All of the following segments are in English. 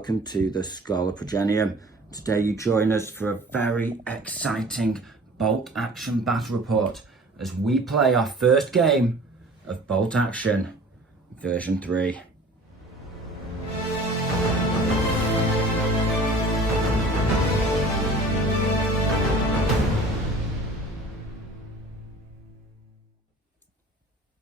welcome to the Scholar Progenium. Today you join us for a very exciting bolt action battle report as we play our first game of bolt action version 3.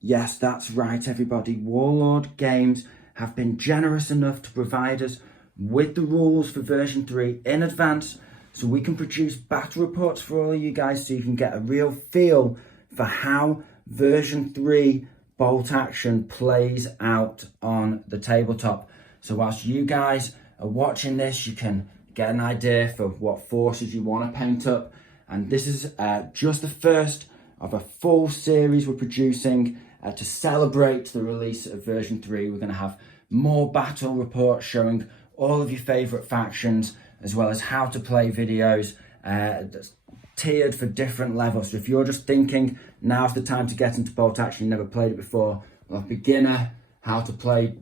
Yes, that's right everybody. Warlord Games have been generous enough to provide us with the rules for version 3 in advance so we can produce battle reports for all of you guys so you can get a real feel for how version 3 bolt action plays out on the tabletop. So whilst you guys are watching this, you can get an idea for what forces you want to paint up. And this is just the first of a full series we're producing to celebrate the release of version 3. We're going to have more battle reports showing all of your favourite factions, as well as how to play videos that's tiered for different levels. So if you're just thinking now's the time to get into bolt action, you never played it before, we'll have beginner, how to play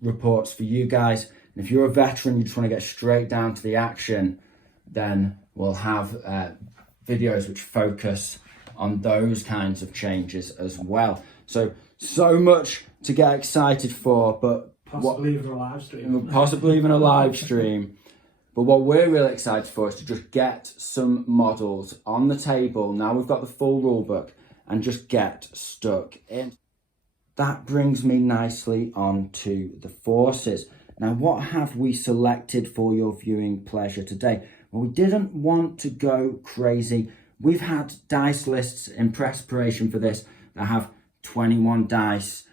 reports for you guys. And if you're a veteran, you just want to get straight down to the action, then we'll have videos which focus on those kinds of changes as well. So much to get excited for, but possibly even a live stream. Possibly even a live stream. But what we're really excited for is to just get some models on the table. Now we've got the full rule book and just get stuck in. That brings me nicely on to the forces. Now, what have we selected for your viewing pleasure today? Well, we didn't want to go crazy. We've had dice lists in preparation for this that have 21 dice,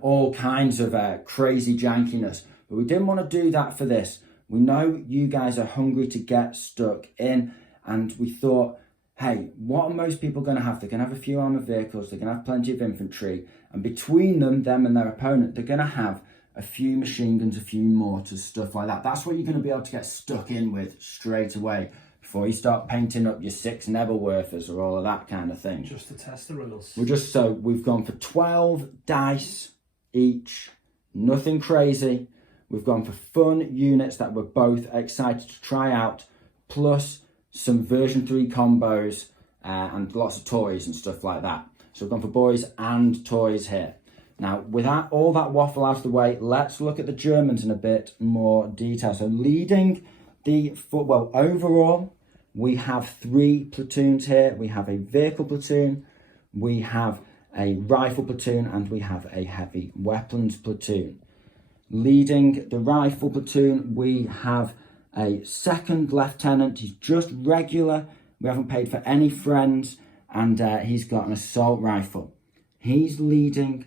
all kinds of crazy jankiness. But we didn't want to do that for this. We know you guys are hungry to get stuck in, and we thought, hey, what are most people going to have? They're going to have a few armoured vehicles, they're going to have plenty of infantry, and between them and their opponent, they're going to have a few machine guns, a few mortars, stuff like that. That's what you're going to be able to get stuck in with straight away before you start painting up your 6 Nebelwerfers or all of that kind of thing. Just to test the riddles. We've gone for 12 dice each, nothing crazy. We've gone for fun units that we're both excited to try out, plus some version 3 combos and lots of toys and stuff like that. So we've gone for boys and toys here. Now, without all that waffle out of the way, let's look at the Germans in a bit more detail. So leading the overall, we have 3 platoons here. We have a vehicle platoon, we have a rifle platoon, and we have a heavy weapons platoon. Leading the rifle platoon, we have a second lieutenant. He's just regular. We haven't paid for any friends, and he's got an assault rifle. He's leading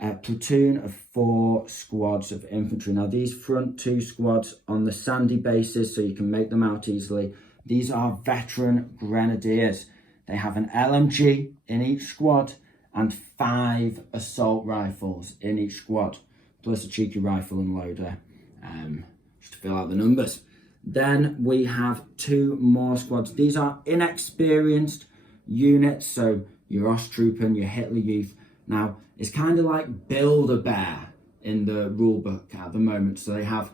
a platoon of 4 squads of infantry. Now, these front 2 squads on the sandy bases, so you can make them out easily. These are veteran grenadiers. They have an LMG in each squad and 5 assault rifles in each squad, plus a cheeky rifle and loader, just to fill out the numbers. Then we have 2 more squads. These are inexperienced units, so your Osttruppen, your Hitler Youth. Now, it's kind of like Build-A-Bear in the rulebook at the moment. So they have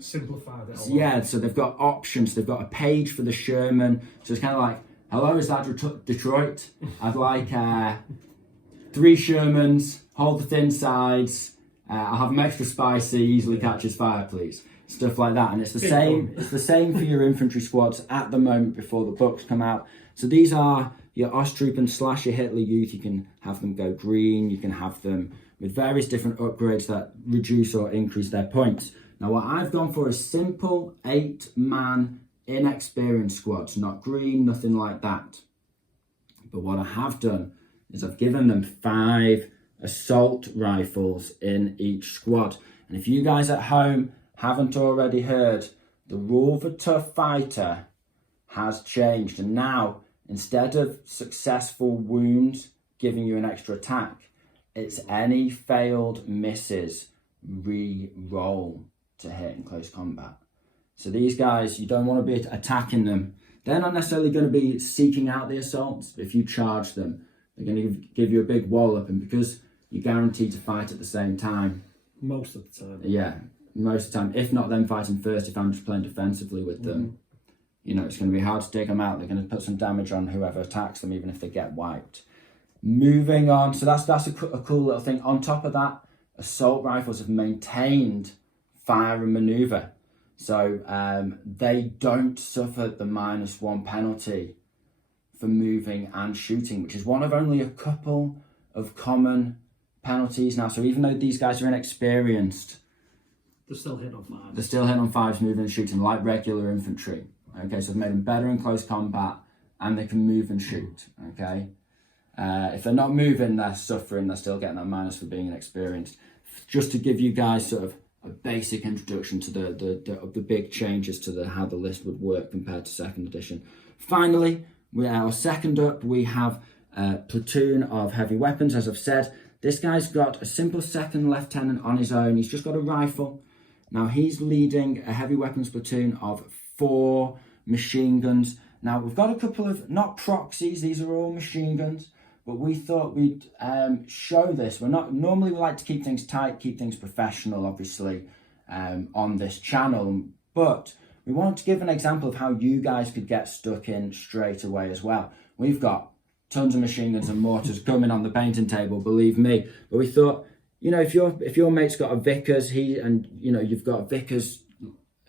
simplified it a lot. Yeah, so they've got options. They've got a page for the Sherman. So it's kind of like, hello, is that Detroit? I'd like 3 Shermans, hold the thin sides. I'll have them extra spicy, easily catches fire, please. Stuff like that. And it's the same. It's the same for your infantry squads at the moment before the books come out. So these are your Osttruppen / your Hitler Youth. You can have them go green. You can have them with various different upgrades that reduce or increase their points. Now, what I've gone for is simple 8-man inexperienced squads, not green, nothing like that. But what I have done is I've given them 5 assault rifles in each squad. And if you guys at home haven't already heard, the rule for Tough Fighter has changed. And now, instead of successful wounds giving you an extra attack, it's any failed misses re-roll to hit in close combat. So these guys, you don't want to be attacking them. They're not necessarily going to be seeking out the assaults. If you charge them, they're going to give you a big wallop, and because you're guaranteed to fight at the same time, most of the time, yeah, most of the time. If not them fighting first, if I'm just playing defensively with them, you know, it's going to be hard to dig them out. They're going to put some damage on whoever attacks them, even if they get wiped. Moving on, so that's a cool little thing. On top of that, assault rifles have maintained fire and maneuver. So they don't suffer the -1 penalty for moving and shooting, which is one of only a couple of common penalties now. So even though these guys are inexperienced, they're still hitting on 5s. They're still hitting on 5s, moving and shooting like regular infantry. Okay, so they've made them better in close combat, and they can move and shoot. Okay, if they're not moving, they're suffering. They're still getting that minus for being inexperienced. Just to give you guys sort of a basic introduction to the big changes to how the list would work compared to second edition. Finally, our second up, we have a platoon of heavy weapons. As I've said, this guy's got a simple second lieutenant on his own. He's just got a rifle. Now he's leading a heavy weapons platoon of 4 machine guns. Now we've got a couple of, not proxies, these are all machine guns, but we thought we'd show this. We like to keep things tight, keep things professional, obviously, on this channel, but we want to give an example of how you guys could get stuck in straight away as well. We've got tons of machine guns and mortars coming on the painting table, believe me, but we thought, you know, if your mate's got a Vickers, you've got a Vickers,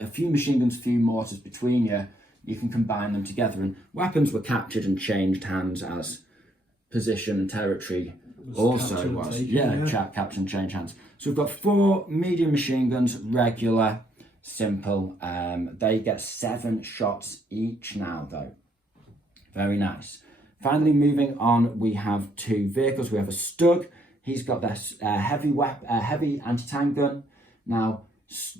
a few machine guns, a few mortars between you, you can combine them together. And weapons were captured and changed hands as position and territory also was. Capture and change hands. So we've got 4 medium machine guns, regular, simple. They get 7 shots each now, though. Very nice. Finally, moving on, we have 2 vehicles. We have a Stug. He's got this heavy anti-tank gun. Now,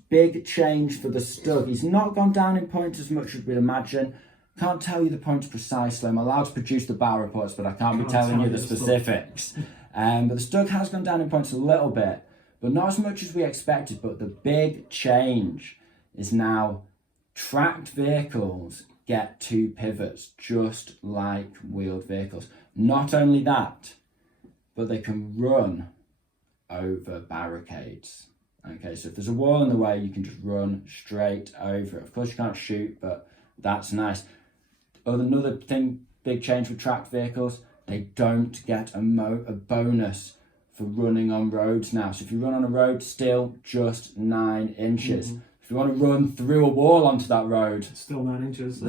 big change for the Stug. He's not gone down in points as much as we'd imagine. Can't tell you the points precisely. I'm allowed to produce the battle reports, but I can't be telling you the specifics. But the Stug has gone down in points a little bit, but not as much as we expected. But the big change is now tracked vehicles get 2 pivots, just like wheeled vehicles. Not only that, but they can run over barricades. Okay, so if there's a wall in the way, you can just run straight over it. Of course, you can't shoot, but that's nice. Another thing, big change with tracked vehicles, they don't get a bonus for running on roads now. So if you run on a road, still just 9 inches. If you want to run through a wall onto that road, still 9 inches.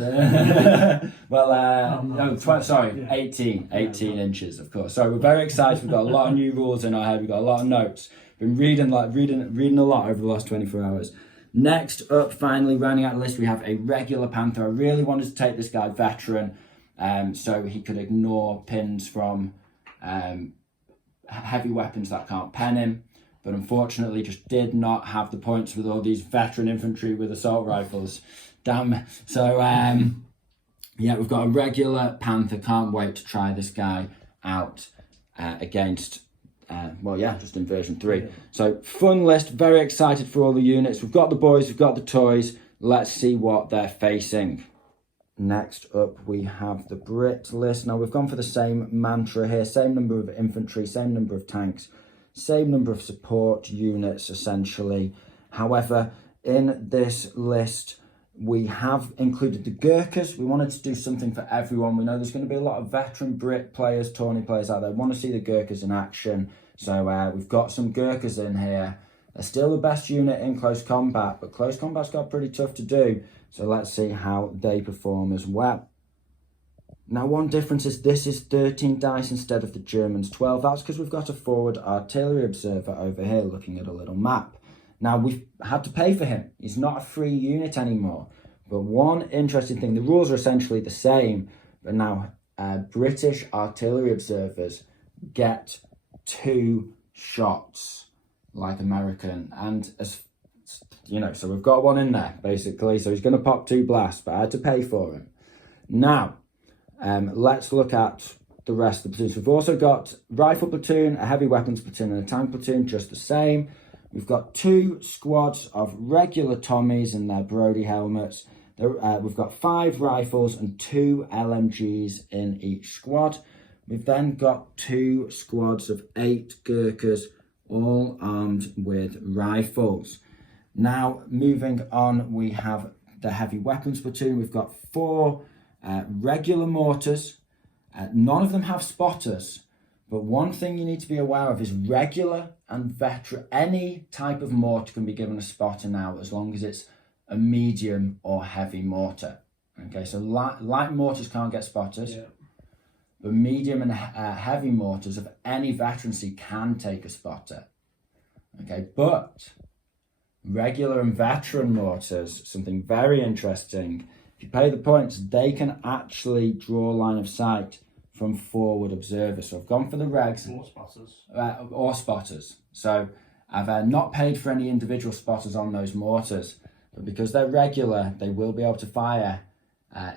18 inches, of course. So we're very excited. We've got a lot of new rules in our head. We've got a lot of notes. Been reading a lot over the last 24 hours. Next up, finally, rounding out the list, we have a regular Panther. I really wanted to take this guy veteran, so he could ignore pins from heavy weapons that can't pen him. But unfortunately just did not have the points with all these veteran infantry with assault rifles. Damn. So, we've got a regular Panther. Can't wait to try this guy out against, just in version 3. Yeah. So, fun list. Very excited for all the units. We've got the boys, we've got the toys. Let's see what they're facing. Next up, we have the Brit list. Now, we've gone for the same mantra here. Same number of infantry, same number of tanks. Same number of support units, essentially. However, in this list, we have included the Gurkhas. We wanted to do something for everyone. We know there's going to be a lot of veteran Brit players, tourney players out there. We want to see the Gurkhas in action. So we've got some Gurkhas in here. They're still the best unit in close combat, but close combat's got pretty tough to do. So let's see how they perform as well. Now, one difference is this is 13 dice instead of the Germans' 12. That's because we've got a forward artillery observer over here looking at a little map. Now, we've had to pay for him. He's not a free unit anymore. But one interesting thing, the rules are essentially the same, but now British artillery observers get 2 shots like American. And, so we've got one in there, basically. So he's going to pop 2 blasts, but I had to pay for him. Now, let's look at the rest of the platoons. We've also got rifle platoon, a heavy weapons platoon, and a tank platoon, just the same. We've got 2 squads of regular Tommies in their Brody helmets. We've got 5 rifles and 2 LMGs in each squad. We've then got 2 squads of 8 Gurkhas, all armed with rifles. Now, moving on, we have the heavy weapons platoon. We've got 4 regular mortars. None of them have spotters, but one thing you need to be aware of is regular and veteran. Any type of mortar can be given a spotter now, as long as it's a medium or heavy mortar. Okay, so light mortars can't get spotters, but medium and heavy mortars of any veterancy can take a spotter. Okay, but regular and veteran mortars, something very interesting. If you pay the points, they can actually draw line of sight from forward observers. So I've gone for the regs. Or spotters. Or spotters. So I've not paid for any individual spotters on those mortars, but because they're regular, they will be able to fire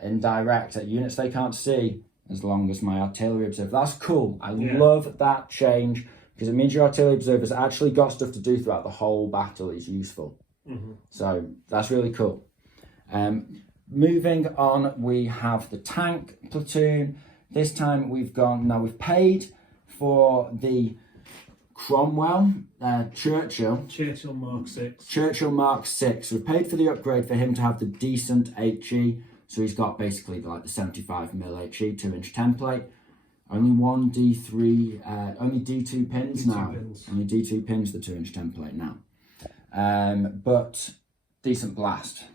indirect at units they can't see, as long as my artillery observer. That's cool. I love that change, because it means your artillery observer's actually got stuff to do throughout the whole battle. It's useful. So that's really cool. Moving on, we have the tank platoon. This time we've paid for the Cromwell, Churchill Mark 6. Churchill Mark 6. We've paid for the upgrade for him to have the decent HE. So he's got basically like the 75mm HE 2-inch template. Only one D3, only D2 pins now. Only D2 pins the 2-inch template now. But decent blast.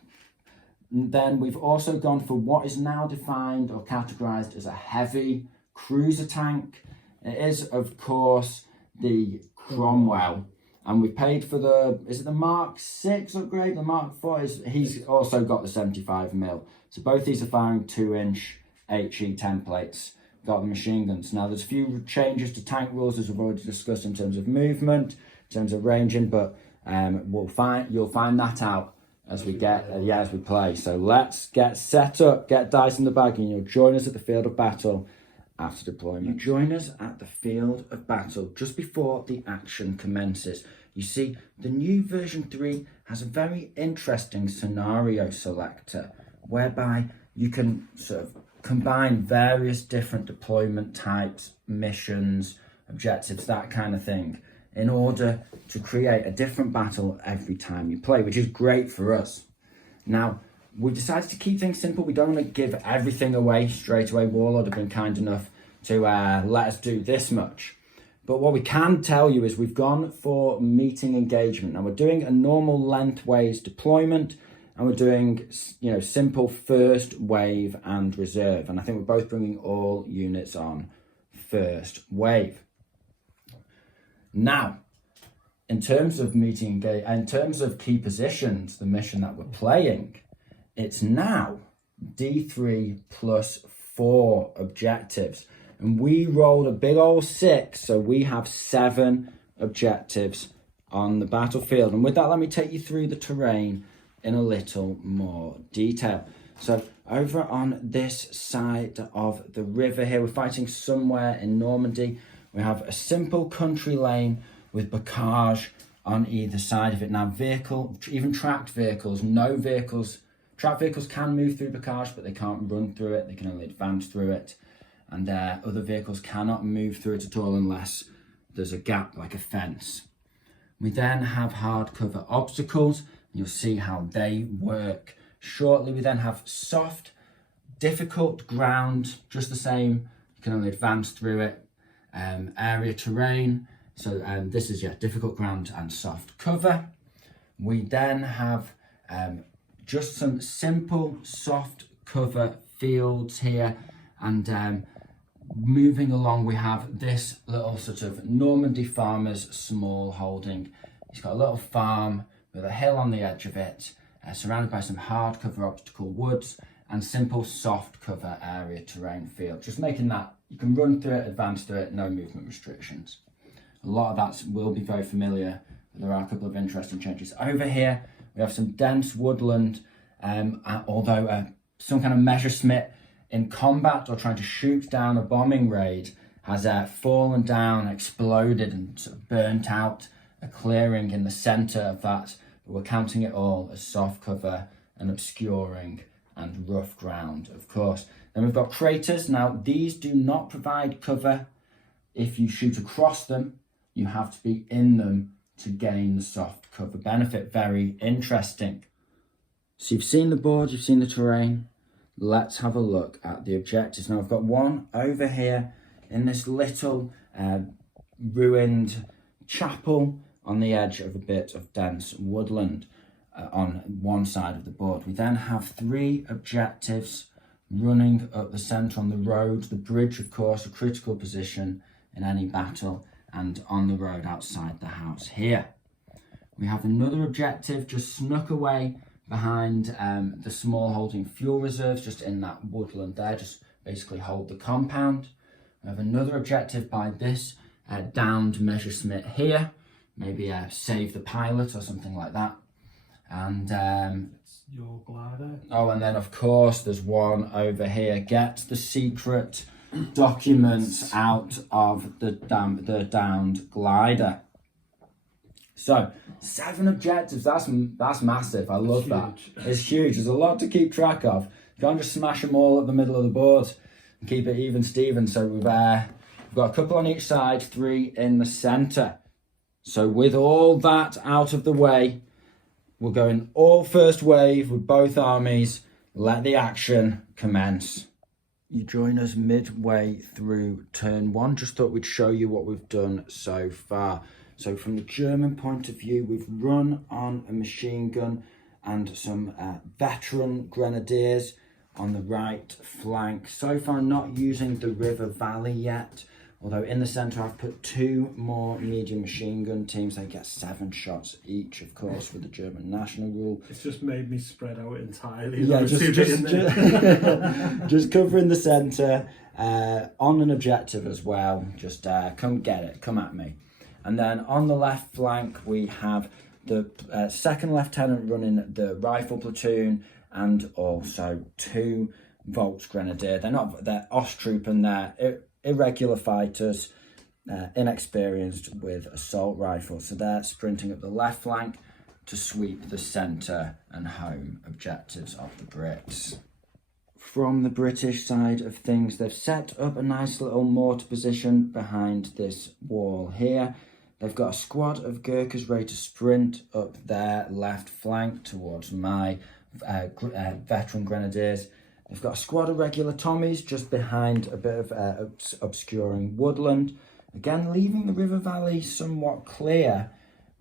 And then we've also gone for what is now defined or categorized as a heavy cruiser tank. It is, of course, the Cromwell. And we paid for is it the Mark 6 upgrade? The Mark 4 he's also got the 75mm. So both these are firing 2-inch HE templates. Got the machine guns. Now there's a few changes to tank rules, as we've already discussed, in terms of movement, in terms of ranging, but you'll find that out as we play. So let's get set up, get dice in the bag, and you'll join us at the field of battle after deployment. Join us at the field of battle just before the action commences. You see, the new version 3 has a very interesting scenario selector, whereby you can sort of combine various different deployment types, missions, objectives, that kind of thing, in order to create a different battle every time you play, which is great for us. Now, we decided to keep things simple. We don't want to give everything away straight away. Warlord have been kind enough to let us do this much. But what we can tell you is we've gone for meeting engagement. Now, we're doing a normal lengthways deployment, and we're doing, simple first wave and reserve. And I think we're both bringing all units on first wave. Now, in terms of in terms of key positions, the mission that we're playing, it's now D3 plus 4 objectives. And we rolled a big old 6, so we have 7 objectives on the battlefield. And with that, let me take you through the terrain in a little more detail. So over on this side of the river here, we're fighting somewhere in Normandy. We have a simple country lane with bocage on either side of it. Now even tracked vehicles, tracked vehicles can move through bocage, but they can't run through it. They can only advance through it. And other vehicles cannot move through it at all unless there's a gap like a fence. We then have hardcover obstacles. You'll see how they work shortly. We then have soft, difficult ground, just the same. You can only advance through it. Area terrain. So this is difficult ground and soft cover. We then have just some simple soft cover fields here, and moving along we have this little sort of Normandy farmer's small holding. He's got a little farm with a hill on the edge of it, surrounded by some hardcover obstacle woods and simple soft cover area terrain field. Just making that you can run through it, advance through it, no movement restrictions. A lot of that will be very familiar, but there are a couple of interesting changes. Over here, we have some dense woodland, although some kind of Messerschmitt in combat or trying to shoot down a bombing raid has fallen down, exploded and sort of burnt out a clearing in the centre of that. But we're counting it all as soft cover and obscuring and rough ground, of course. Then we've got craters. Now, these do not provide cover if you shoot across them. You have to be in them to gain the soft cover benefit. Very interesting. So you've seen the board, you've seen the terrain. Let's have a look at the objectives. Now I've got one over here in this little ruined chapel on the edge of a bit of dense woodland on one side of the board. We then have 3 objectives running up the centre on the road. The bridge, of course, a critical position in any battle, and on the road outside the house here. We have another objective just snuck away behind the small holding fuel reserves, just in that woodland there, just basically hold the compound. We have another objective by this downed Messerschmitt here, maybe save the pilot or something like that. And your glider. oh, and then of course there's one over here. Get the secret documents out of the downed glider. So 7 objectives. That's massive. I love that. It's huge. There's a lot to keep track of. You can't just smash them all at the middle of the board and keep it even Steven. So we've got a couple on each side, 3 in the centre. So with all that out of the way, we're going all first wave with both armies. Let the action commence. You join us midway through turn 1. Just thought we'd show you what we've done so far. So from the German point of view, we've run on a machine gun and some veteran grenadiers on the right flank. So far not using the river valley yet, although in the centre I've put 2 more medium machine gun teams. They get 7 shots each, of course, with the German national rule. It's just made me spread out entirely. Yeah, just covering the centre, on an objective as well. Just come get it, come at me. And then on the left flank, we have the second lieutenant running the rifle platoon, and also 2 Volksgrenadier. They're Osttruppen, they're irregular fighters, inexperienced with assault rifles. So they're sprinting up the left flank to sweep the centre and home objectives of the Brits. From the British side of things, they've set up a nice little mortar position behind this wall here. They've got a squad of Gurkhas ready to sprint up their left flank towards my veteran grenadiers. They've got a squad of regular Tommies just behind a bit of obscuring woodland. Again, leaving the river valley somewhat clear.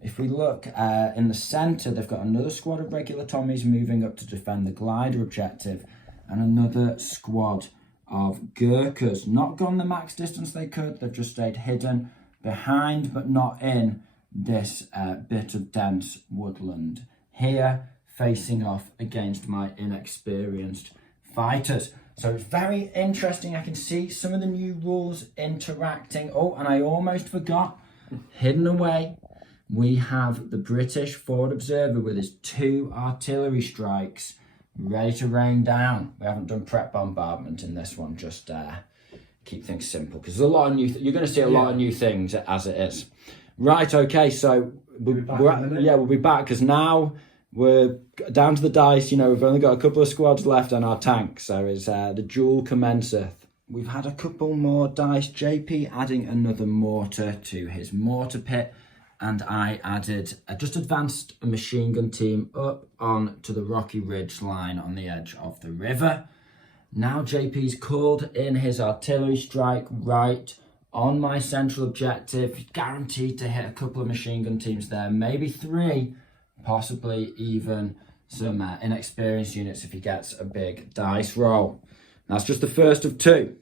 If we look in the centre, they've got another squad of regular Tommies moving up to defend the glider objective, and another squad of Gurkhas. Not gone the max distance they could, they've just stayed hidden behind but not in this bit of dense woodland here, facing off against my inexperienced fighters. So it's very interesting. I can see some of the new rules interacting. Oh, and I almost forgot, hidden away, we have the British forward observer with his 2 artillery strikes ready to rain down. We haven't done prep bombardment in this one, just keep things simple, because there's a lot of new you're going to see a lot of new things as it is. Right, okay, so we'll be back, because now we're down to the dice. You know, we've only got a couple of squads left on our tank, so it's the duel commenceth. We've had a couple more dice. JP adding another mortar to his mortar pit, and I added just advanced a machine gun team up on to the rocky ridge line on the edge of the river. Now JP's called in his artillery strike right on my central objective. Guaranteed to hit a couple of machine gun teams there, maybe 3, possibly even some inexperienced units if he gets a big dice roll. That's just the first of 2.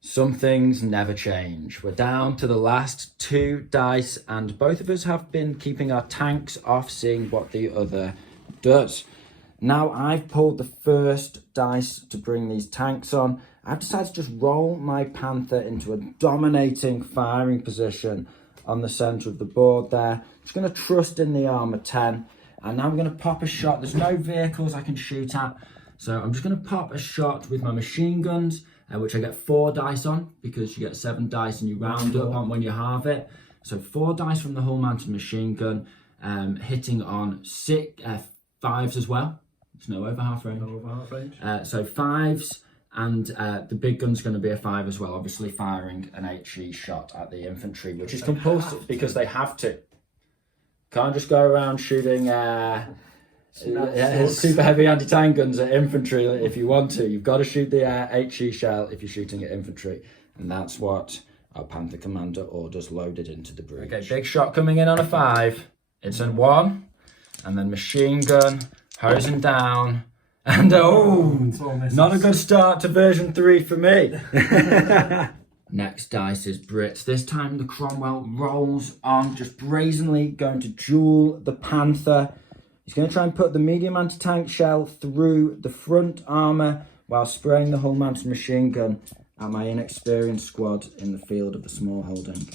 Some things never change. We're down to the last 2 dice, and both of us have been keeping our tanks off, seeing what the other does. Now I've pulled the first dice to bring these tanks on. I've decided to just roll my Panther into a dominating firing position on the centre of the board there. Just going to trust in the armour 10, and now I'm going to pop a shot. There's no vehicles I can shoot at, so I'm just going to pop a shot with my machine guns, which I get 4 dice on, because you get 7 dice and you round up on when you halve it. So 4 dice from the hull mounted machine gun, hitting on 5s as well. It's no over half range. No over half range. So 5s, and the big gun's going to be a 5 as well, obviously firing an HE shot at the infantry, which is compulsory because they have to. Can't just go around shooting super heavy anti-tank guns at infantry if you want to. You've got to shoot the HE shell if you're shooting at infantry. And that's what our Panther commander orders loaded into the breach. Okay, big shot coming in on a 5. It's a 1. And then machine gun, hosing down. And not a good start to version 3 for me. Next dice is Brits. This time the Cromwell rolls on, just brazenly going to duel the Panther. He's going to try and put the medium anti-tank shell through the front armour while spraying the hull-mounted machine gun at my inexperienced squad in the field of the small holding.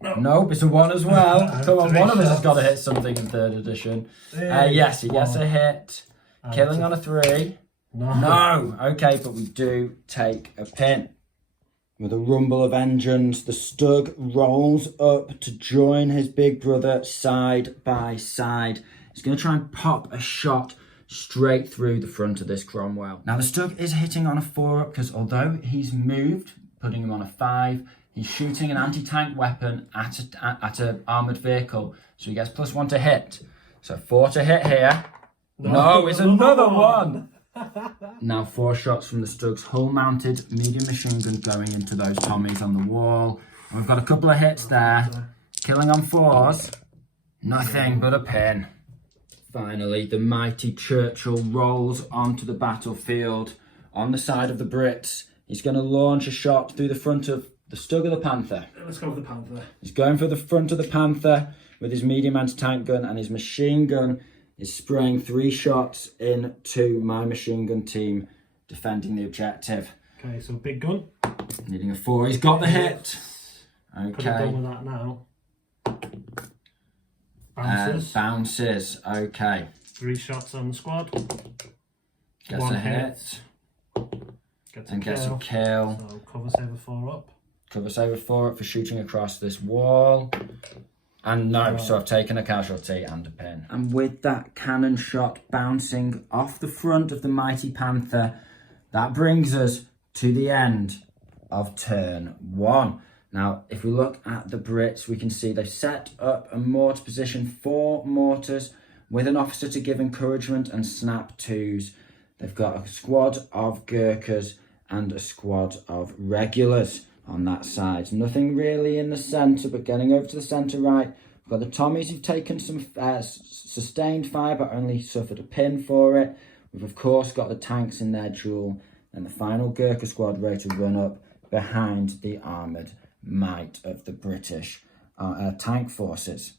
Nope, it's a 1 as well. Come on, one of us has got to hit something in 3rd edition. Yes, he gets a hit. Killing on a 3. No. Okay, but we do take a pin. With a rumble of engines, the Stug rolls up to join his big brother side by side. He's going to try and pop a shot straight through the front of this Cromwell. Now the Stug is hitting on a 4 up because although he's moved, putting him on a 5, he's shooting an anti-tank weapon at an armoured vehicle. So he gets +1 to hit. So 4 to hit here. No, it's another 1. Now 4 shots from the Stug's hull-mounted medium machine gun going into those Tommies on the wall. And we've got a couple of hits there. Killing on 4s. Nothing but a pin. Finally, the mighty Churchill rolls onto the battlefield on the side of the Brits. He's going to launch a shot through the front of the Stug of the Panther. Let's go for the Panther. He's going for the front of the Panther with his medium anti-tank gun, and his machine gun is spraying 3 shots into my machine gun team, defending the objective. Okay, so big gun. Needing a 4. He's got the hit. Okay. Could have done with that now. Bounces. Bounces. Okay. 3 shots on the squad. Gets 1 a hit. Gets a kill. So cover saver 4 up. Cover saver 4 up for shooting across this wall. And no, so I've taken a casualty and a pin. And with that cannon shot bouncing off the front of the mighty Panther, that brings us to the end of turn 1. Now, if we look at the Brits, we can see they've set up a mortar position, 4 mortars with an officer to give encouragement and snap 2s. They've got a squad of Gurkhas and a squad of regulars on that side. Nothing really in the centre, but getting over to the centre right, we've got the Tommies who've taken some sustained fire, but only suffered a pin for it. We've, of course, got the tanks in their duel, and the final Gurkha squad ready to run up behind the armoured might of the British tank forces.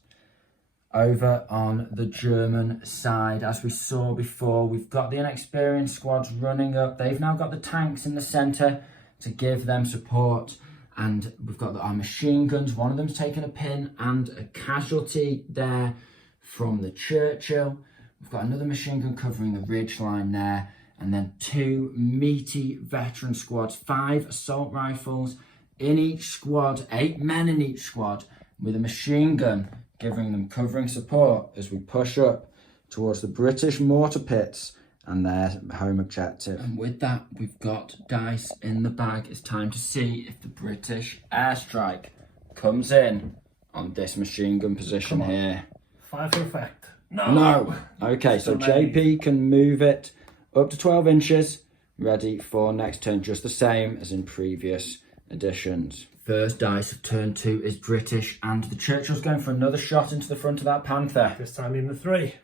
Over on the German side, as we saw before, we've got the inexperienced squads running up. They've now got the tanks in the centre to give them support, and we've got our machine guns. One of them's taken a pin and a casualty there from the Churchill. We've got another machine gun covering the ridge line there, and then 2 meaty veteran squads, 5 assault rifles in each squad, 8 men in each squad, with a machine gun giving them covering support as we push up towards the British mortar pits and their home objective. And with that, we've got dice in the bag. It's time to see if the British airstrike comes in on this machine gun position here. Fire for effect. No. Okay, so JP can move it up to 12 inches, ready for next turn, just the same as in previous editions. First dice of turn 2 is British, and the Churchill's going for another shot into the front of that Panther. This time in the 3.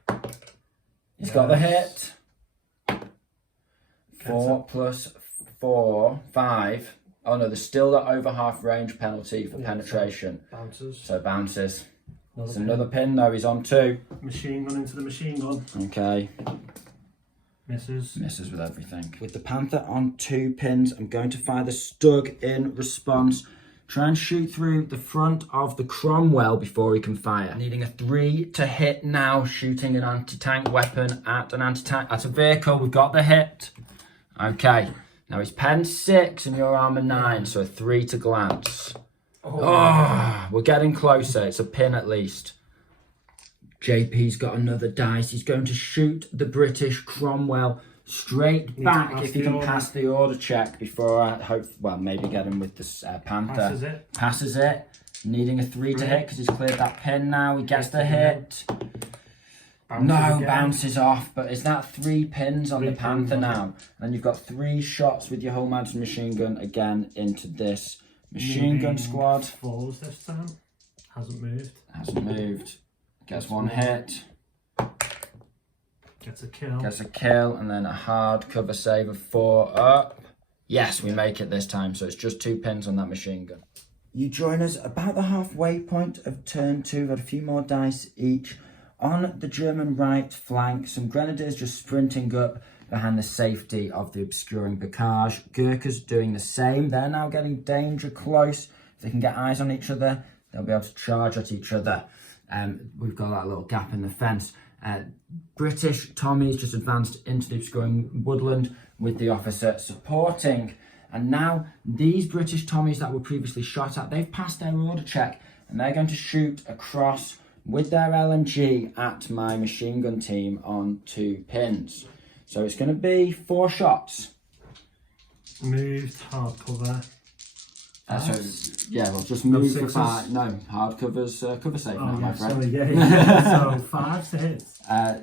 He's got the hit. 4 plus 4, 5. Oh no, there's still that over half range penalty for penetration. Bounces. So bounces. It's another pin though, he's on 2. Machine gun into the machine gun. Okay. Misses. Misses with everything. With the Panther on 2 pins, I'm going to fire the Stug in response. Try and shoot through the front of the Cromwell before he can fire. Needing a 3 to hit now, shooting an anti-tank weapon at a vehicle. We've got the hit. Okay, now he's pen 6 and your armour 9, so a 3 to glance. Oh, we're getting closer. It's a pin at least. JP's got another dice. He's going to shoot the British Cromwell straight back if he can pass the order check before I hope, well, maybe get him with this Panther. Passes it. Passes it. Needing a 3 to hit because he's cleared that pin now. He gets the hit. Bounces No, again. bounces off, but is that 3 pins on the Three pins, Panther okay. now? And then you've got 3 shots with your whole mounted machine gun again into this machine gun Moving squad. Falls this time. Hasn't moved. Hasn't moved. Gets 1 hit. Gets a kill. Gets a kill, and then a hard cover save of 4 up. Yes, we make it this time, so it's just 2 pins on that machine gun. You join us about the halfway point of turn 2. We've had a few more dice each. On the German right flank, some grenadiers just sprinting up behind the safety of the obscuring barrage. Gurkhas doing the same. They're now getting danger close. If they can get eyes on each other, they'll be able to charge at each other. We've got that little gap in the fence. British Tommies just advanced into the obscuring woodland with the officer supporting. And now these British Tommies that were previously shot at, they've passed their order check and they're going to shoot across with their LMG at my machine gun team on 2 pins. So it's going to be 4 shots. Moved, hard cover. So yeah, we'll just No move for sixes? 5. No, hard covers, cover safe now, my friend. sorry, yeah. So 5 to hit.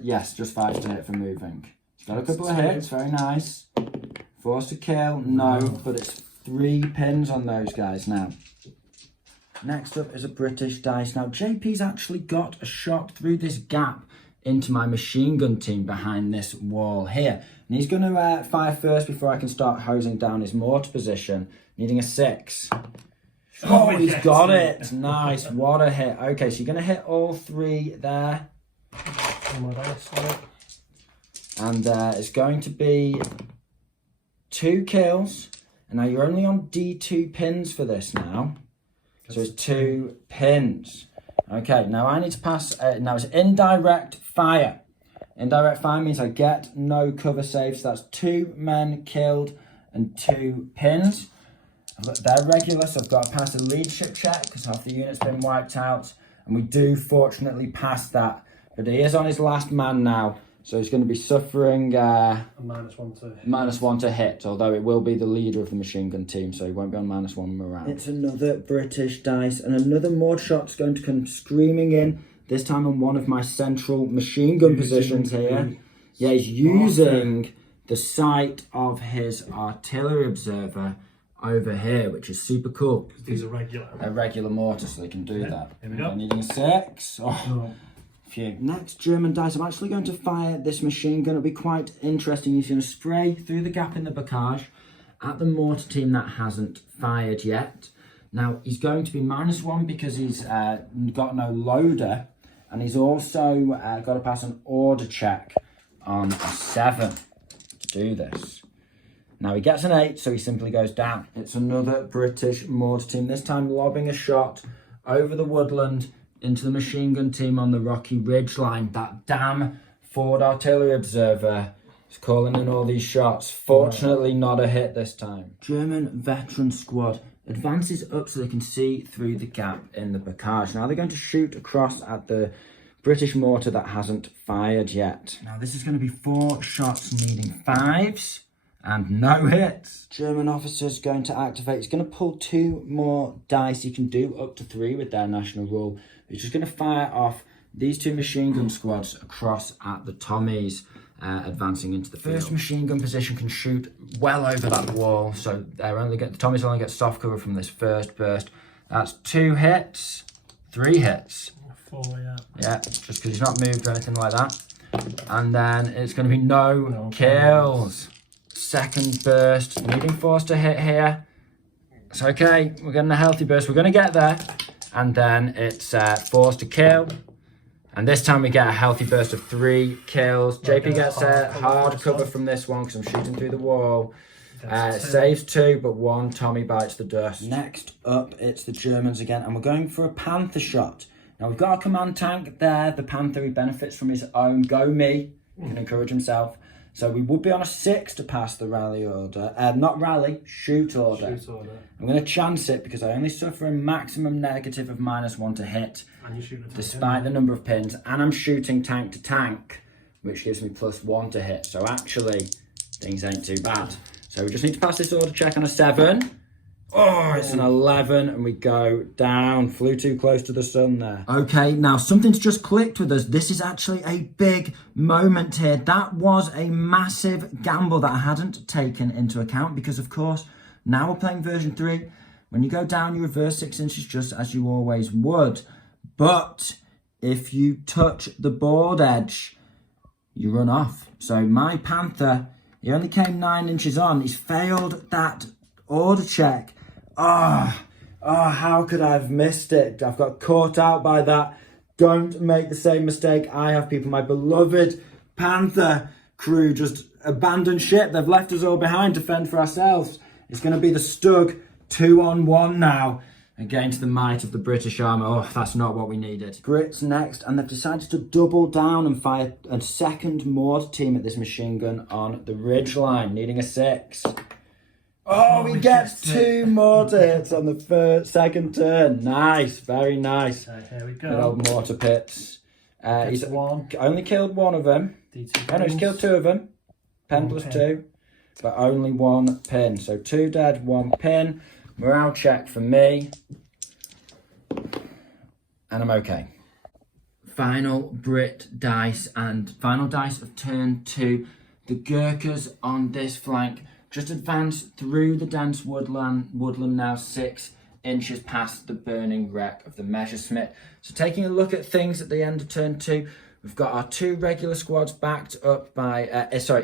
Yes, just 5 to hit for moving. He's got a couple of hits, very nice. 4 to kill, no, but it's 3 pins on those guys now. Next up is a British dice. Now, JP's actually got a shot through this gap into my machine gun team behind this wall here. And he's going to fire first before I can start hosing down his mortar position, needing a 6. Oh, he's got it. Nice, what a hit. Okay, so you're going to hit all 3 there. Oh my dice, sorry. And it's going to be 2 kills. And now you're only on D2 pins for this now. So it's 2 pins. Okay, now I need to pass, now it's indirect fire. Indirect fire means I get no cover saves. So that's 2 men killed and 2 pins. They're regular, so I've got to pass a leadership check because half the unit's been wiped out. And we do fortunately pass that. But he is on his last man now. So he's going to be suffering A -1 to hit. -1 to hit, although it will be the leader of the machine gun team, so he won't be on -1 morale. It's another British dice, and another mortar shot's going to come screaming in, this time on one of my central machine gun positions here. Yeah, he's using the sight of his artillery observer over here, which is super cool. These are regular. A regular mortar, so they can do that. Here we go. I'm needing a 6. Oh. No. Phew. Next German dice, I'm actually going to fire this machine gun. It'll be quite interesting. He's going to spray through the gap in the barrage at the mortar team that hasn't fired yet. Now, he's going to be -1 because he's got no loader, and he's also got to pass an order check on a 7 to do this. Now, he gets an 8, so he simply goes down. It's another British mortar team, this time lobbing a shot over the woodland into the machine gun team on the rocky ridge line. That damn forward artillery observer is calling in all these shots. Fortunately, not a hit this time. German veteran squad advances up so they can see through the gap in the barrage. Now they're going to shoot across at the British mortar that hasn't fired yet. Now this is going to be 4 shots needing 5s. And no hits. German officer's going to activate. He's going to pull 2 more dice. He can do up to 3 with their national rule. He's just going to fire off these 2 machine gun squads across at the Tommies, advancing into the field. First machine gun position can shoot well over that wall, so the Tommies only get soft cover from this first burst. That's 2 hits, 3 hits. 4, yeah. Yeah, just because he's not moved or anything like that. And then it's going to be no kills. Second burst, needing 4s to hit here. It's okay, we're getting a healthy burst, we're going to get there. And then it's 4s to kill. And this time we get a healthy burst of 3 kills. JP gets a hard cover from this one because I'm shooting through the wall. Saves 2, but 1 Tommy bites the dust. Next up, it's the Germans again, and we're going for a Panther shot. Now we've got a command tank there. The Panther, he benefits from his own go me. He can encourage himself. So we would be on a 6 to pass the rally order. Not rally, shoot order. Shoot order. I'm going to chance it because I only suffer a maximum negative of -1 to hit. And you shoot a tank, despite the number of pins. And I'm shooting tank to tank, which gives me +1 to hit. So actually, things ain't too bad. So we just need to pass this order check on a 7. Oh, it's an 11 and we go down. Flew too close to the sun there. Okay, now something's just clicked with us. This is actually a big moment here. That was a massive gamble that I hadn't taken into account because, of course, now we're playing version 3. When you go down, you reverse 6 inches just as you always would. But if you touch the board edge, you run off. So my Panther, he only came 9 inches on. He's failed that order check. How could I have missed it? I've got caught out by that. Don't make the same mistake I have, people. My beloved Panther crew just abandoned ship. They've left us all behind to fend for ourselves. It's going to be the Stug 2-on-1 now against the might of the British armour. Oh, that's not what we needed. Brits next, and they've decided to double down and fire a second mortar team at this machine gun on the ridge line, needing a 6. Oh, he gets 2 mortar hits on the second turn. Nice, very nice. Here we go. Good old mortar pits. He's one. only killed one of them. D2 Oh no, he's killed 2 of them. Pen One plus pin. 2, but only 1 pin. So 2 dead, 1 pin. Morale check for me. And I'm okay. Final Brit dice and final dice of turn 2. The Gurkhas on this flank just advance through the dense woodland now 6 inches past the burning wreck of the Messerschmitt. So taking a look at things at the end of turn 2, we've got our 2 regular squads backed up by,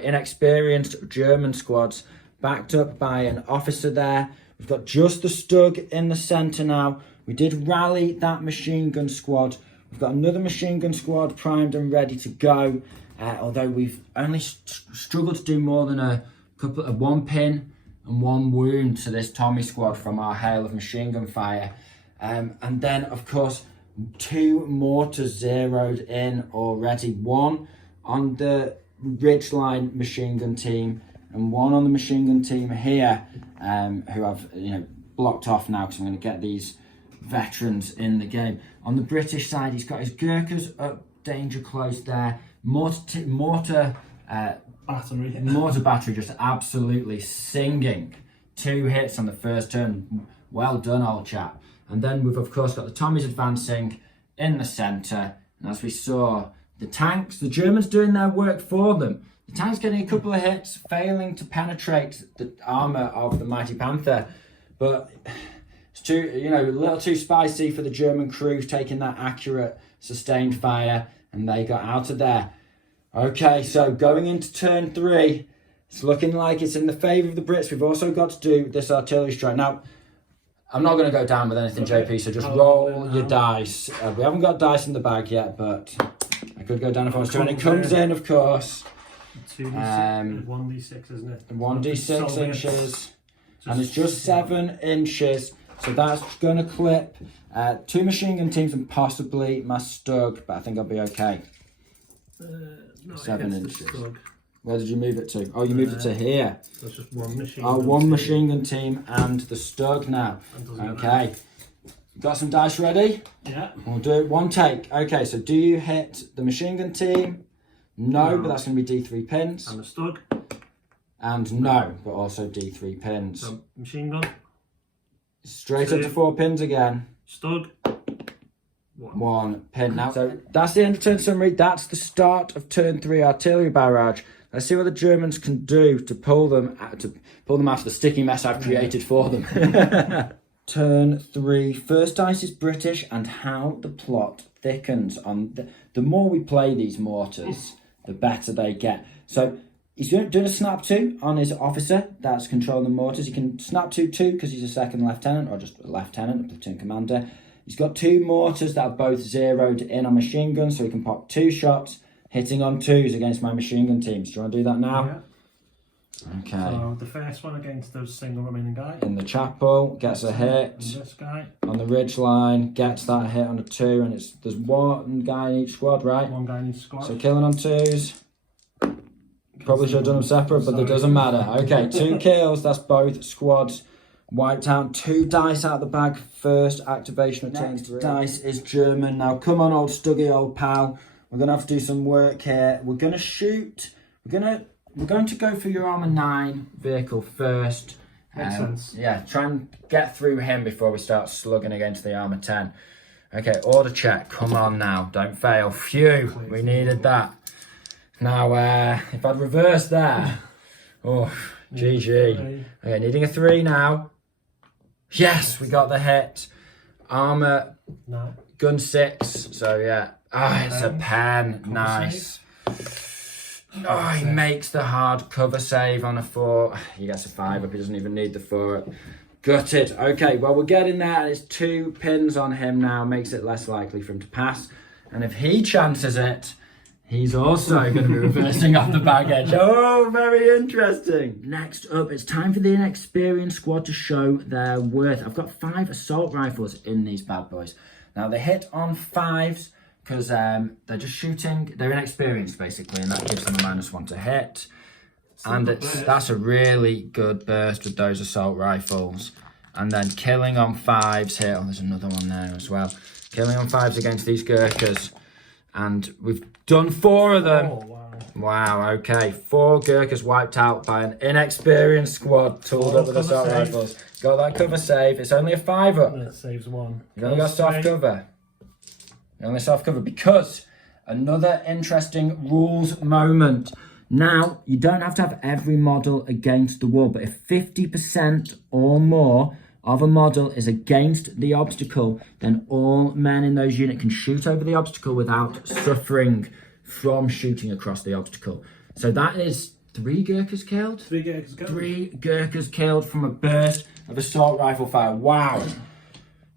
inexperienced German squads backed up by an officer there. We've got just the Stug in the centre now. We did rally that machine gun squad. We've got another machine gun squad primed and ready to go. Although we've only struggled to do more than a 1 pin and 1 wound to this Tommy squad from our hail of machine gun fire. And then, of course, 2 mortars zeroed in already. 1 on the ridgeline machine gun team and 1 on the machine gun team here, who I've blocked off now because I'm going to get these veterans in the game. On the British side, he's got his Gurkhas up danger close there. Mortar battery just absolutely singing. 2 hits on the first turn. Well done, old chap. And then we've of course got the Tommies advancing in the centre. And as we saw, the tanks, the Germans doing their work for them. The tanks getting a couple of hits, failing to penetrate the armour of the mighty Panther. But it's too, a little too spicy for the German crew taking that accurate, sustained fire. And they got out of there. Okay, so going into turn 3, it's looking like it's in the favour of the Brits. We've also got to do this artillery strike. Now, I'm not going to go down with anything, JP, so just roll your dice. We haven't got dice in the bag yet, but I could go down if I was to. And it comes in, of course. 1d6, isn't it? 1d6 inches. And it's just 7 inches. So that's going to clip 2 machine gun teams and possibly my Stug, but I think I'll be okay. No, 7 inches. Where did you move it to? Oh, you moved it to here. So it's just 1 machine Oh, gun 1 team. machine gun team and the Stug now. Okay. Got some dice ready? Yeah. We'll do it 1 take. Okay, so do you hit the machine gun team? No, but that's going to be D3 pins. And the Stug. And no, but also D3 pins. So machine gun. Straight up to 4 pins again. Stug. 1 pin. Now, so that's the end of turn summary. That's the start of turn 3 artillery barrage. Let's see what the Germans can do to pull them out of the sticky mess I've created for them. Turn 3. First dice is British and how the plot thickens. The more we play these mortars, the better they get. So he's doing a snap 2 on his officer that's controlling the mortars. He can snap 2 because he's a second lieutenant or just a lieutenant, a platoon commander. He's got 2 mortars that are both zeroed in on machine guns, so he can pop 2 shots, hitting on 2s against my machine gun teams. Do you want to do that now? Yeah. Okay. So the first one against the single remaining guy. In the chapel, gets a hit. And this guy. On the ridge line, gets that hit on a 2, and there's 1 guy in each squad, right? 1 guy in each squad. So killing on 2s. Probably should have done them separate, but it doesn't matter. Okay, 2 kills, that's both squads wiped out. 2 dice out of the bag, first activation of turn 3. Dice is German. Now come on, old Stuggy, old pal. We're going to have to do some work here. We're going to shoot. We're going to go for your armour 9 vehicle first. Makes sense. Yeah, try and get through him before we start slugging against the armor 10. Okay, order check. Come on now. Don't fail. Phew, we needed that. Now, if I'd reversed there. Oh, GG. Okay, needing a 3 now. Yes, we got the hit. Armor, No. gun 6. So, yeah. Ah, it's a pen. Nice. Oh, he makes the hard cover save on a 4. He gets a 5 up. He doesn't even need the 4 up. Gutted. Okay, well, we're getting there. And it's 2 pins on him now. Makes it less likely for him to pass. And if he chances it, he's also going to be reversing off the back edge. Oh, very interesting. Next up, it's time for the inexperienced squad to show their worth. I've got 5 assault rifles in these bad boys. Now, they hit on 5s because they're just shooting. They're inexperienced, basically, and that gives them a -1 to hit. And that's a really good burst with those assault rifles. And then killing on 5s here. Oh, there's another one there as well. Killing on 5s against these Gurkhas. And we've done 4 of them. Oh, wow. Wow, okay. 4 Gurkhas wiped out by an inexperienced squad tooled up with assault rifles. Got that cover save. It's only a 5 up. It saves 1. You've only got soft cover. Only soft cover because another interesting rules moment. Now, you don't have to have every model against the wall, but if 50% or more of a model is against the obstacle, then all men in those units can shoot over the obstacle without suffering from shooting across the obstacle. So that is 3 Gurkhas killed? 3 Gurkhas killed. 3 Gurkhas killed from a burst of assault rifle fire. Wow.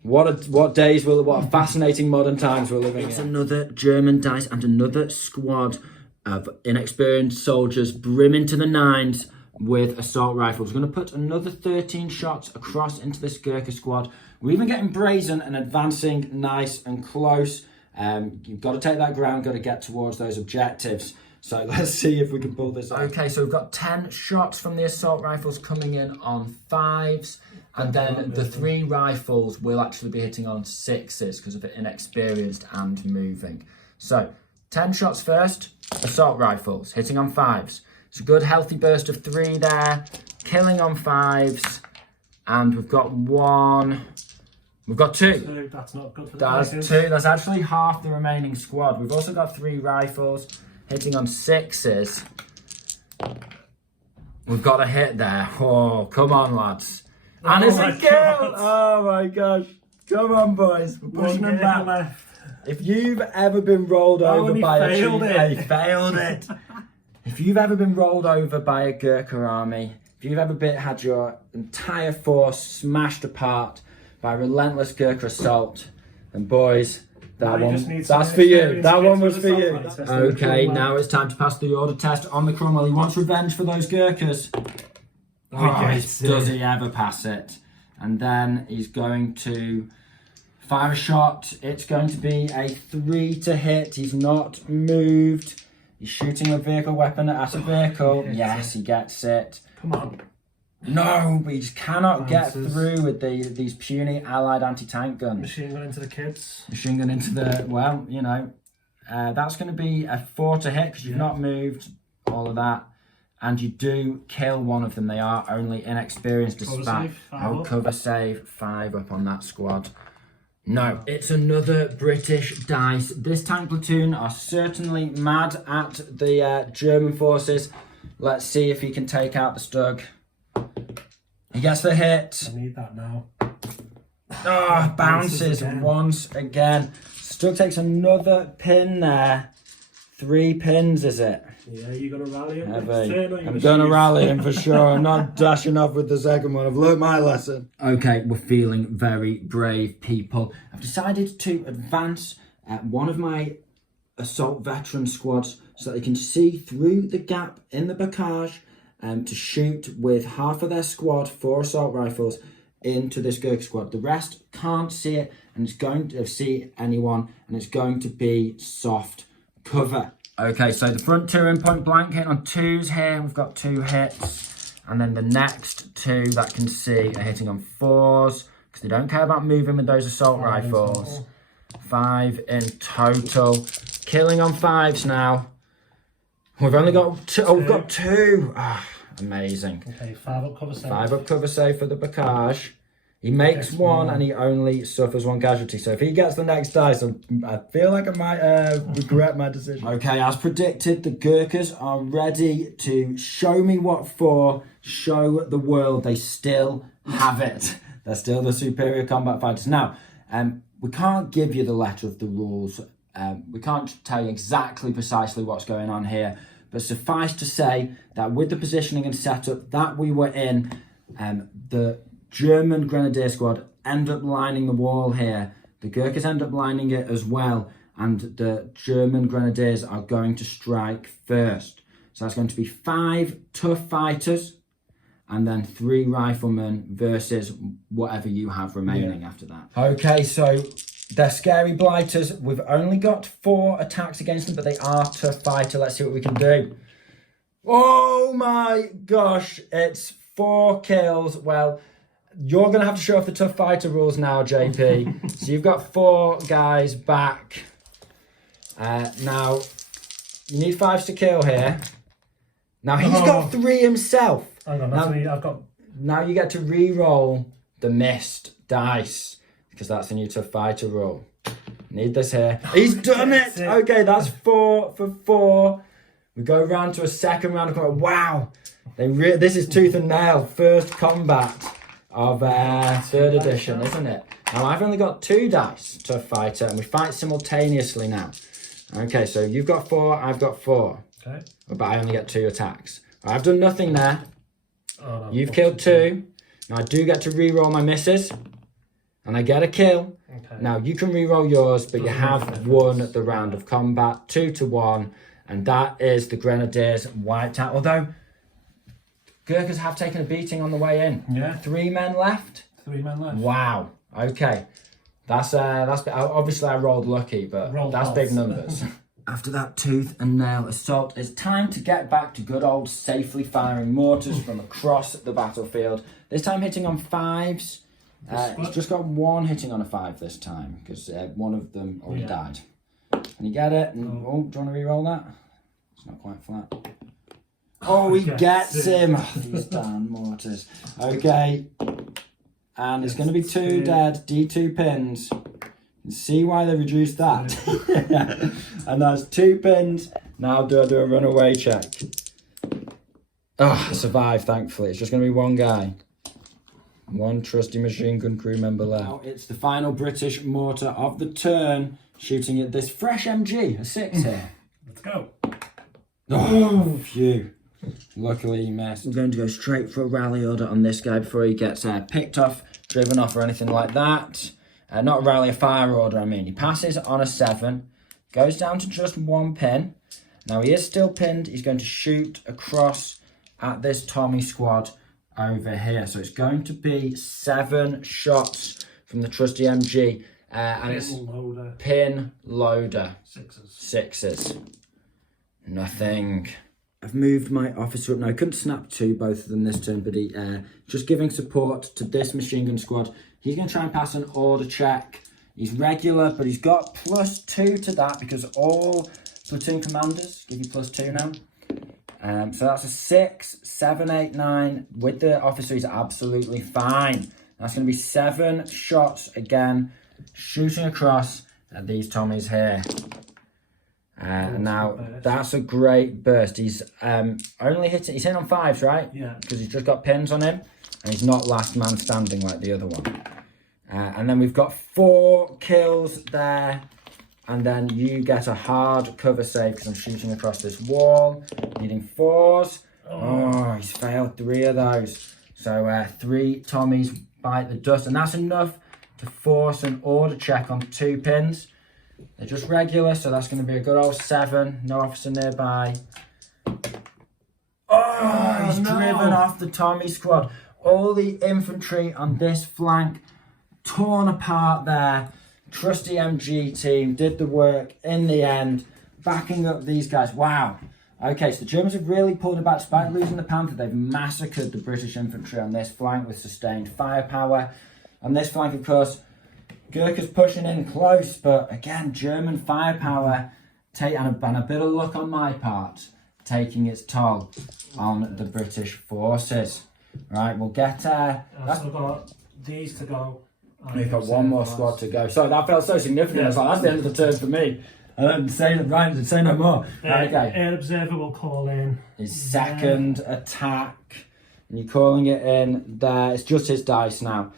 What a fascinating modern times we're living in. It's another German dice and another squad of inexperienced soldiers brimming to the 9s with assault rifles. We're going to put another 13 shots across into this Gurkha squad. We're even getting brazen and advancing nice and close. You've got to take that ground, got to get towards those objectives. So let's see if we can pull this off. Okay, so we've got 10 shots from the assault rifles coming in on 5s. And then the 3 rifles will actually be hitting on 6s because of it inexperienced and moving. So 10 shots first, assault rifles hitting on 5s. It's a good healthy burst of 3 there, killing on 5s. And we've got 1. We've got 2. That's not good for the That's Gurkhas. 2. That's actually half the remaining squad. We've also got 3 rifles hitting on 6s. We've got a hit there. Oh, come on, lads. And it's a kill! Oh my gosh. Come on, boys. We're pushing them back. Left. If you've ever been rolled over by a failed it. If you've ever been rolled over by a Gurkha army, if you've ever had your entire force smashed apart by relentless Gurkha assault, then boys, that's for you. That one was for you. Okay, now it's time to pass the order test on the Cromwell. He wants revenge for those Gurkhas. Does he ever pass it? And then he's going to fire a shot. It's going to be a 3 to hit. He's not moved. He's shooting a vehicle weapon at a vehicle. Yes, he gets it. Come on. No, but he just cannot get through with these puny allied anti-tank guns. Machine gun into the kids. Machine gun into the, well, you know. That's going to be a 4 to hit because you've not moved. All of that. And you do kill one of them. They are only inexperienced despite cover save 5 up on that squad. No, it's another British dice. This tank platoon are certainly mad at the German forces. Let's see if he can take out the Stug. He gets the hit. I need that now. Oh, bounces once again. Stug takes another pin there. 3 pins, is it? Yeah, you're going to rally him. I'm going to rally him for sure. I'm not dashing off with the second one. I've learnt my lesson. Okay, we're feeling very brave, people. I've decided to advance one of my assault veteran squads so that they can see through the gap in the barrage to shoot with half of their squad, 4 assault rifles, into this Gurkha squad. The rest can't see it, and it's going to see anyone, and it's going to be soft cover. Okay, so the front 2 are in point blank, hitting on 2s here. We've got 2 hits. And then the next 2 that can see are hitting on 4s because they don't care about moving with those assault rifles. 5 in total. Killing on 5s now. We've only got 2. Oh, we've got 2. Amazing. Okay, 5 up cover save. 5 up cover save for the Bocage. He makes one and he only suffers 1 casualty. So if he gets the next dice, I feel like I might regret my decision. Okay, as predicted, the Gurkhas are ready to show me what for, show the world they still have it. They're still the superior combat fighters. Now, we can't give you the letter of the rules. We can't tell you exactly precisely what's going on here. But suffice to say that with the positioning and setup that we were in, the German Grenadier squad end up lining the wall here. The Gurkhas end up lining it as well. And the German Grenadiers are going to strike first. So that's going to be 5 tough fighters and then 3 riflemen versus whatever you have remaining after that. Okay, so they're scary blighters. We've only got 4 attacks against them, but they are tough fighter. Let's see what we can do. Oh my gosh, it's 4 kills. Well, you're going to have to show off the tough fighter rules now, JP. So you've got 4 guys back. Now, you need 5s to kill here. Now, he's got 3 himself. Hang on, I've got... Now you get to re-roll the missed dice, because that's the new tough fighter rule. Need this here. He's done it! Okay, that's 4 for 4. We go round to a second round of combat. Wow! This is tooth and nail. First combat of 3rd edition, isn't it? Now, I've only got 2 dice, tough fighter, and we fight simultaneously now. Okay, so you've got 4, I've got 4. Okay. But I only get 2 attacks. I've done nothing there. Oh, no, You've killed 2. Now I do get to re-roll my misses. And I get a kill. Okay. Now you can re-roll yours, but you have won the round of combat. 2-1. And that is the Grenadiers wiped out. Although, Gurkhas have taken a beating on the way in. Yeah. 3 men left. 3 men left. Wow. Okay. That's obviously I rolled lucky, but that's big numbers. After that tooth and nail assault, it's time to get back to good old safely firing mortars from across the battlefield. This time hitting on 5s. He's just got 1 hitting on a 5 this time, because one of them already died. And you get it. And, do you want to re-roll that? It's not quite flat. Oh, he gets him. Oh, these damn mortars. Okay. And it's going to be 2 dead, D2 pins. See why they reduced that. And that's 2 pins. Now do I do a runaway check? Oh, I survived, thankfully. It's just going to be 1 guy. 1 trusty machine gun crew member left. Now it's the final British mortar of the turn, shooting at this fresh MG, a 6 here. Let's go. Oh, phew. Luckily he missed. We're going to go straight for a rally order on this guy before he gets picked off, driven off or anything like that. Not a rally, a fire order, I mean. He passes on a 7, goes down to just 1 pin. Now he is still pinned. He's going to shoot across at this Tommy squad over here. So it's going to be 7 shots from the trusty MG. And it's loader. Pin loader. 6s. Nothing. I've moved my officer up now. I couldn't snap 2, both of them this turn, but he just giving support to this machine gun squad. He's going to try and pass an order check. He's regular, but he's got +2 to that because all platoon commanders give you +2 now. So that's a 6, 7, 8, 9. With the officer, he's absolutely fine. That's going to be 7 shots again, shooting across at these Tommies here. Now, that's a great burst. He's only hitting, he's hitting on 5s, right? Yeah. Because he's just got pins on him. And he's not last man standing like the other one. And then we've got 4 kills there. And then you get a hard cover save because I'm shooting across this wall. Needing 4s. Oh, he's failed 3 of those. So 3 Tommies bite the dust. And that's enough to force an order check on 2 pins. They're just regular, so that's going to be a good old 7. No officer nearby. Oh, he's driven off the Tommy squad. All the infantry on this flank torn apart there. Trusty MG team did the work in the end, backing up these guys. Wow. Okay, so the Germans have really pulled it back. Despite losing the Panther, they've massacred the British infantry on this flank with sustained firepower. On this flank, of course, Gurkha's pushing in close, but again, German firepower and a bit of luck on my part taking its toll on the British forces. Right, we'll get... I've still got these to go. We've got one more squad to go. So that felt so significant. I was like, that's the end of the turn for me. I don't say no more. Okay. Air Observer will call in His second attack. And you're calling it in there. It's just his dice now.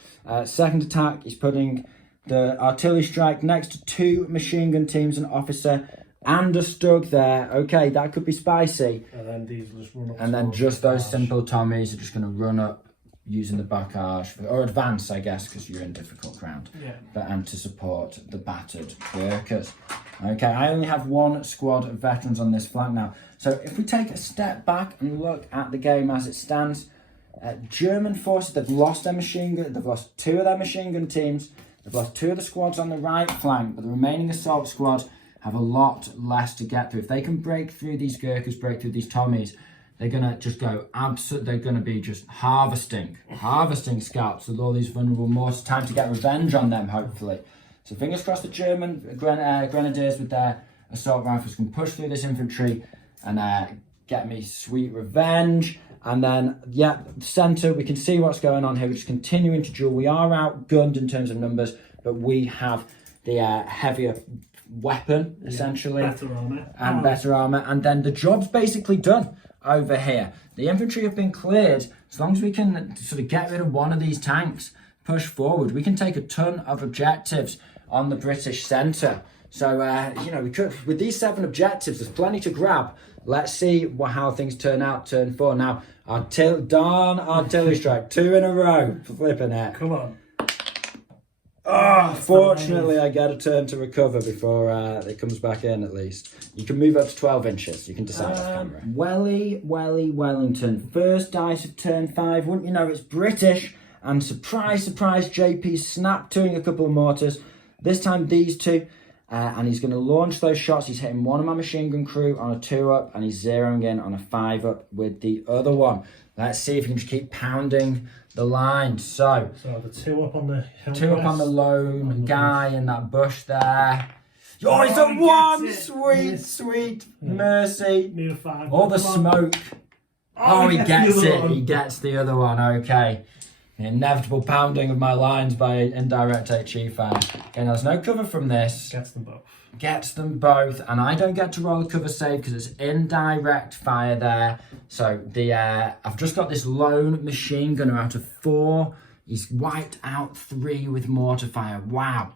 Second attack, he's putting the artillery strike next to 2 machine gun teams, an officer and a Stug there. Okay, that could be spicy. And then these will just run up. And then just those simple Tommies are just going to run up using the barrage, or advance, I guess, because you're in difficult ground. Yeah. And to support the battered workers. Okay, I only have 1 squad of veterans on this flank now. So if we take a step back and look at the game as it stands, German forces, they've lost their machine gun, they've lost 2 of their machine gun teams, they've lost 2 of the squads on the right flank, but the remaining assault squad have a lot less to get through. If they can break through these Gurkhas, break through these Tommies, they're going to just go they're going to be just harvesting scalps with all these vulnerable mortars. Time to get revenge on them, hopefully. So fingers crossed the German grenadiers with their assault rifles can push through this infantry and get me sweet revenge. And then, yeah, centre, we can see what's going on here. We're just continuing to duel. We are outgunned in terms of numbers, but we have the heavier weapon, essentially. Better armour. And better armour. And then the job's basically done over here. The infantry have been cleared. As long as we can sort of get rid of one of these tanks, push forward, we can take a ton of objectives on the British centre. So, we could, with these 7 objectives, there's plenty to grab. Let's see how things turn out turn 4. Now, darn artillery strike, 2 in a row. Flipping it. Come on. Oh, fortunately, I get a turn to recover before it comes back in, at least. You can move up to 12 inches. You can decide off camera. Wellington. First dice of turn 5. Wouldn't you know, it's British. And surprise, JP's snap toing a couple of mortars. This time, these 2. And he's going to launch those shots. He's hitting one of my machine gun crew on a 2-up, and he's zeroing in on a 5-up with the other one. Let's see if he can just keep pounding the line. So the 2-up on the hill. 2-up on the lone guy in that bush there. Oh, he's at 1! Sweet mercy. All the smoke. Oh, he gets it. He gets the other one. Okay. The inevitable pounding of my lines by indirect HE fire. Okay, now there's no cover from this. Gets them both. And I don't get to roll a cover save because it's indirect fire there. So I've just got this lone machine gunner out of 4. He's wiped out 3 with mortar fire. Wow.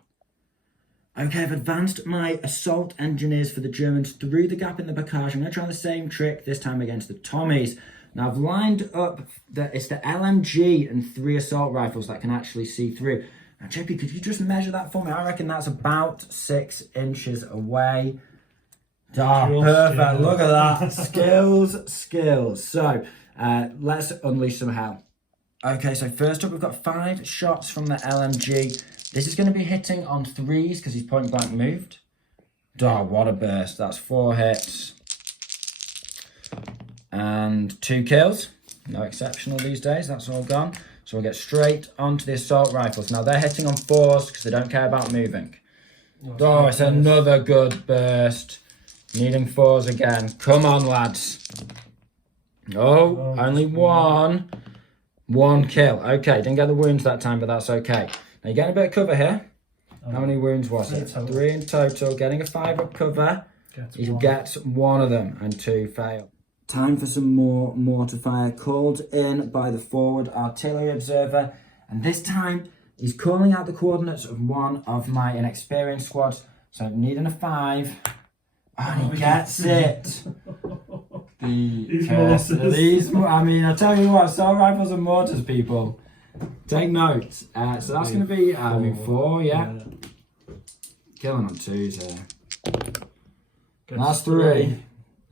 Okay, I've advanced my assault engineers for the Germans through the gap in the barrage. I'm going to try the same trick, this time against the Tommies. Now I've lined up, it's the LMG and 3 assault rifles that can actually see through. Now JP, could you just measure that for me? I reckon that's about 6 inches away. Oh, perfect, look at that. Skills. So, let's unleash some hell. Okay, so first up we've got 5 shots from the LMG. This is going to be hitting on 3s because he's point blank moved. Oh, what a burst. That's 4 hits. And 2 kills. No exceptional these days. That's all gone. So we'll get straight onto the assault rifles. Now they're hitting on 4s because they don't care about moving. Oh, it's another good burst. Needing 4s again. Come on, lads. Oh, only 1. 1 kill. Okay, didn't get the wounds that time, but that's okay. Now you're getting a bit of cover here. How many wounds was it? 3 in total. Getting a 5-up cover. He gets 1 of them and 2 fail. Time for some more mortar fire called in by the forward artillery observer. And this time he's calling out the coordinates of one of my inexperienced squads. So needing a 5. And he gets it. These, I mean, I tell you what, assault rifles and mortars, people. Take note. So that's going to be, 4, yeah. Killing on 2s here. That's 3.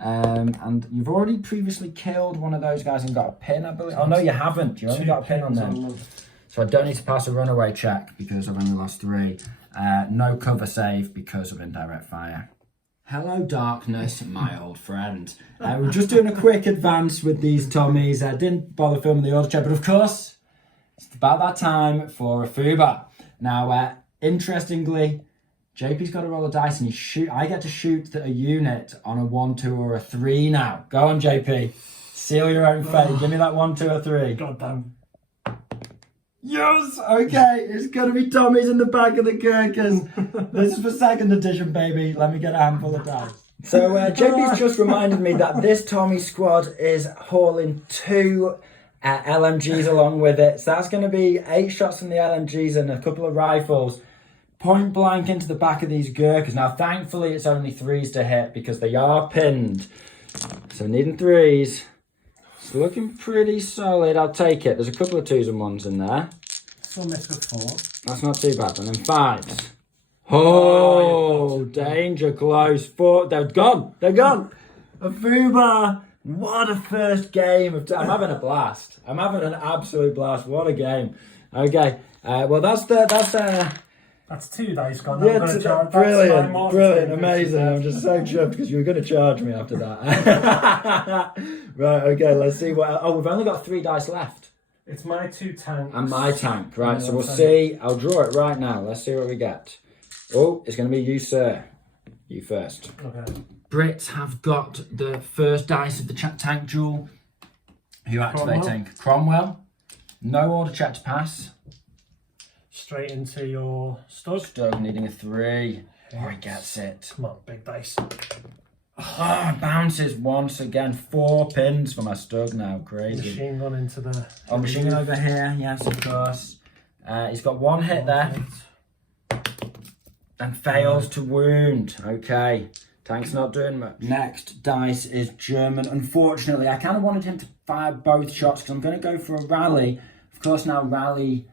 And you've already previously killed one of those guys and got a pin, I believe. Oh, no, you haven't. You only got a pin on them. So I don't need to pass a runaway check because I've only lost 3. No cover save because of indirect fire. Hello, darkness, my old friend. We're just doing a quick advance with these Tommies. I didn't bother filming the order check, but of course, it's about that time for a FUBA. Now, interestingly, JP's got to roll a dice and I get to shoot a unit on a 1, 2 or a 3 now. Go on, JP. Seal your own fate. Give me that 1, 2 or 3. God damn. Yes! Okay, it's going to be Tommy's in the back of the Gherkins. This is for 2nd edition, baby. Let me get a handful of dice. So JP's just reminded me that this Tommy squad is hauling 2 LMGs along with it. So that's going to be 8 shots from the LMGs and a couple of rifles. Point blank into the back of these Gurkhas. Now, thankfully, it's only 3s to hit because they are pinned. So needing 3s. It's looking pretty solid. I'll take it. There's a couple of 2s and 1s in there. Still missed with 4. That's not too bad. And then 5s. Oh, danger close. 4. They're gone. They're gone. A Fubar. What a first game. I'm having a blast. I'm having an absolute blast. What a game. Okay. Well, that's 2 dice gone. Yeah, Brilliant, brilliant, amazing. I'm just so chuffed because you were going to charge me after that. Right, okay, let's see what... Oh, we've only got 3 dice left. It's my 2 tanks. And my tank, right, Yeah, so we'll see. I'll draw it right now. Let's see what we get. Oh, it's going to be you, sir. You first. Okay. Brits have got the first dice of the tank duel. Who activating? Cromwell. No order check to pass. Straight into your stud. Stug needing a 3. Oh, he gets it. Come on, big dice. Oh, bounces once again. 4 pins for my Stug now. Crazy. Machine gun into the... Oh, machine gun over here. Yes, of course. He's got 1 hit there. And fails to wound. Okay. Tank's not doing much. Next dice is German. Unfortunately, I kind of wanted him to fire both shots because I'm going to go for a rally. Of course, now rally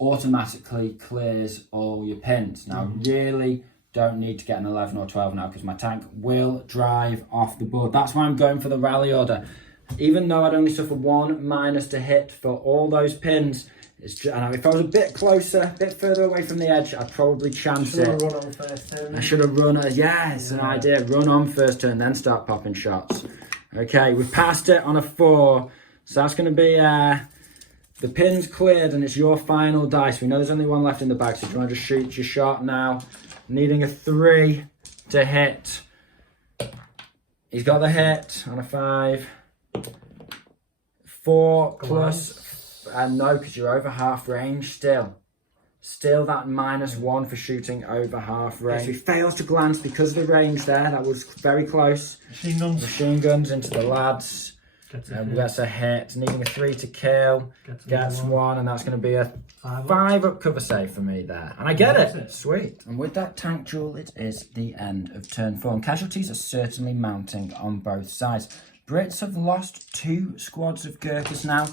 automatically clears all your pins. Now, really don't need to get an 11 or 12 now because my tank will drive off the board. That's why I'm going for the rally order. Even though I'd only suffer 1 minus to hit for all those pins, and if I was a bit closer, a bit further away from the edge, I'd probably chance it. Run on first turn. I should have run, it's an idea. Run on first turn, then start popping shots. Okay, we've passed it on a 4. So that's going to be, the pin's cleared and it's your final dice. We know there's only 1 left in the bag, so do you want to just shoot your shot now? Needing a 3 to hit. He's got the hit on a 5. 4 plus... no, because you're over half range still. Still that -1 for shooting over half range. He fails to glance because of the range there. That was very close. Machine guns. Machine guns into the lads. Gets a hit. Needing a 3 to kill. Gets 1, and that's going to be a 5 up cover save for me there. And I get it. Sweet. And with that tank duel, it is the end of turn 4. And casualties are certainly mounting on both sides. Brits have lost 2 squads of Gurkhas now.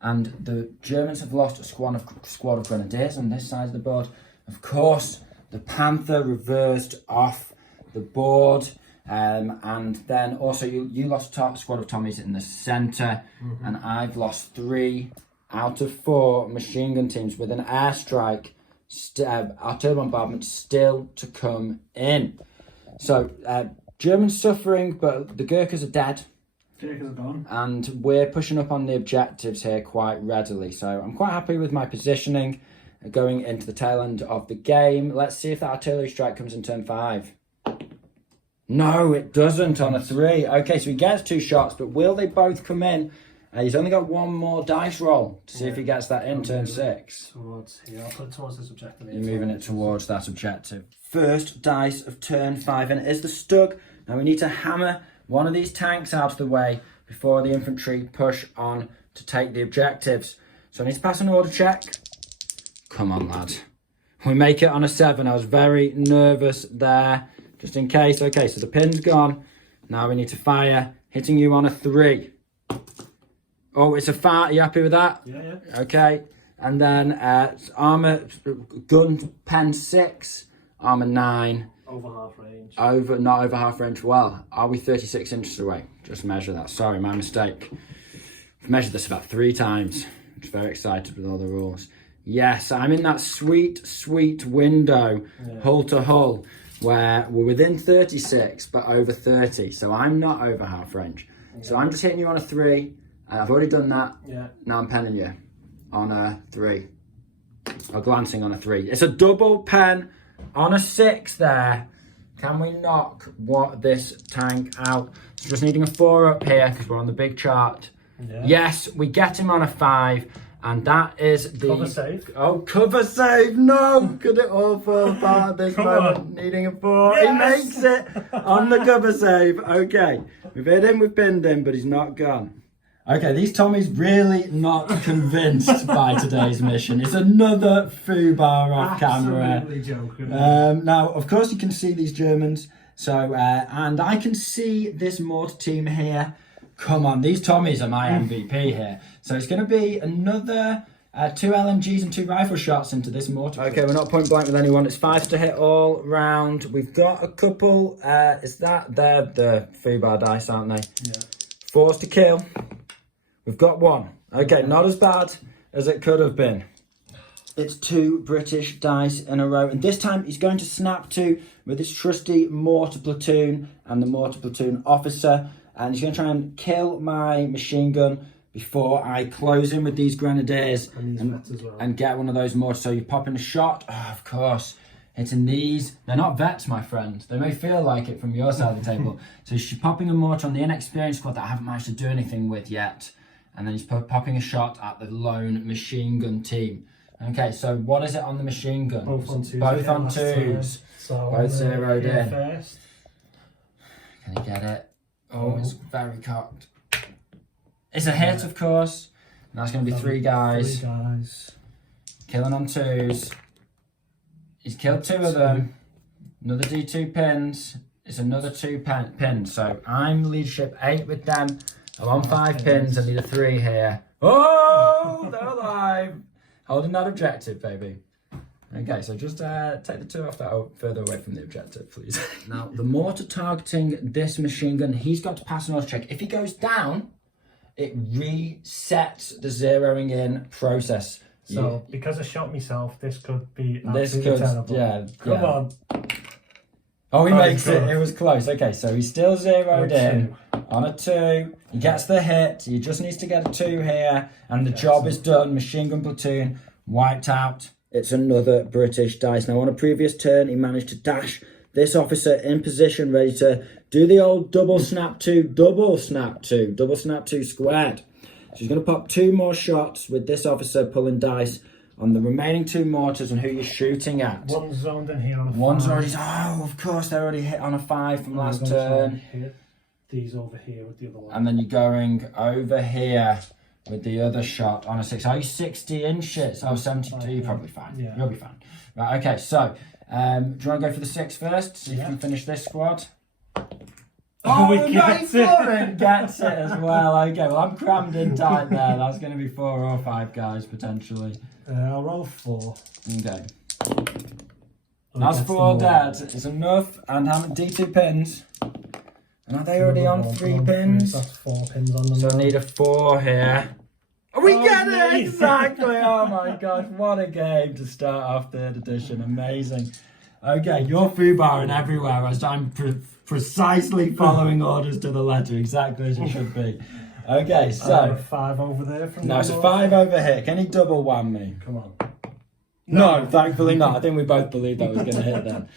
And the Germans have lost a squad of Grenadiers on this side of the board. Of course, the Panther reversed off the board. And then also you lost a squad of Tommies in the centre. And I've lost 3 out of 4 machine gun teams with an airstrike, artillery bombardment still to come in. So Germans suffering, but the Gurkhas are dead. And we're pushing up on the objectives here quite readily. So I'm quite happy with my positioning going into the tail end of the game. Let's see if that artillery strike comes in turn 5. No, it doesn't on a 3. Okay, so he gets 2 shots, but will they both come in? He's only got 1 more dice roll to see if he gets that in turn 6. I'll put it towards this objective. You're moving it towards that objective. First dice of turn 5, and it is the Stug. Now we need to hammer one of these tanks out of the way before the infantry push on to take the objectives. So I need to pass an order check. Come on, lad. We make it on a 7. I was very nervous there, just in case. Okay, so the pin's gone. Now we need to fire, hitting you on a 3. Oh, it's a fart. Are you happy with that? Yeah. Okay. And then armour, gun, pen 6, armour 9. Over half range. Not over half range. Well, are we 36 inches away? Just measure that. Sorry, my mistake. I've measured this about 3 times. I'm just very excited with all the rules. Yes, I'm in that sweet, sweet window, hull to hull, where we're within 36, but over 30. So I'm not over half range. Okay. So I'm just hitting you on a 3. I've already done that. Yeah. Now I'm penning you on a 3. Or glancing on a 3. It's a double pen On a 6 there. Can we knock this tank out? So just needing a 4 up here because we're on the big chart. Yeah. Yes, we get him on a 5. And that is the... Cover save. Oh, cover save. No. Could it all fall apart at this moment? Needing a 4. Yes! He makes it on the cover save. Okay. We've hit him, we've pinned him, but he's not gone. Okay, these Tommies really not convinced by today's mission. It's another foobar off camera. Absolutely joking. Now, of course, you can see these Germans. So, and I can see this mortar team here. Come on, these Tommies are my MVP here. So it's going to be another 2 LMGs and 2 rifle shots into this mortar. Okay, we're not point blank with anyone. It's 5 to hit all round. We've got a couple. Is that they're the foobar dice, aren't they? Yeah. 4s to kill. We've got 1. Okay, not as bad as it could have been. It's 2 British dice in a row. And this time he's going to snap 2 with his trusty mortar platoon and the mortar platoon officer. And he's going to try and kill my machine gun before I close in with these grenadiers and get one of those mortars. So you pop in a shot. Oh, of course. Hitting these. They're not vets, my friend. They may feel like it from your side of the table. So she's popping a mortar on the inexperienced squad that I haven't managed to do anything with yet. And then he's popping a shot at the lone machine gun team. Okay, so what is it on the machine gun? Both on 2s. Both on 2s. So both zeroed in. First. Can he get it? Oh, it's very cocked. It's a hit, of course. And that's going to be 3 guys. 3 guys. Killing on 2s. He's killed 2 of them. Another D2 pins. It's another 2 pins. So I'm leadership 8 with them. I'm on 5 pins. I need a 3 here. Oh, they're alive. Holding that objective, baby. Okay, so just take the 2 off that further away from the objective, please. Now, the mortar targeting this machine gun, he's got to pass an auto check. If he goes down, it resets the zeroing in process. So, because I shot myself, this could be absolutely terrible. Yeah. Come on. Oh, he makes it. It was close. Okay, so he's still zeroed in on a 2. He gets the hit. He just needs to get a 2 here, and the job is done. Machine gun platoon wiped out. It's another British dice. Now, on a previous turn, he managed to dash this officer in position, ready to do the old double snap 2 squared. So he's going to pop 2 more shots with this officer pulling dice on the remaining 2 mortars and who you're shooting at. One's zoned in here on a 5. One's already... Oh, of course, they're already hit on a 5 from last turn. Hit these over here with the other one. And then you're going over here with the other shot on a 6. Are you 60 inches? Oh, 72. You're probably fine. Yeah. You'll be fine. Right, okay, so do you want to go for the 6 first? See if you can finish this squad. Oh, nice one! Gets it as well. Okay, well, I'm crammed in tight there. That's going to be 4 or 5 guys, potentially. I'll roll 4. Okay. That's 4 dead. It's enough. And how many D2 pins? And are they already on 3 pins? That's 4 pins on them. So I need a 4 here. We get it! Nice. Exactly! Oh my gosh, what a game to start off 3rd edition. Amazing. Okay, you're foobarring everywhere as I'm precisely following orders to the letter, exactly as it should be. Okay, so... 5 over there from No, it's a 5 over here. Can he double wham me? Come on. No, thankfully not. I think we both believed that was going to hit then.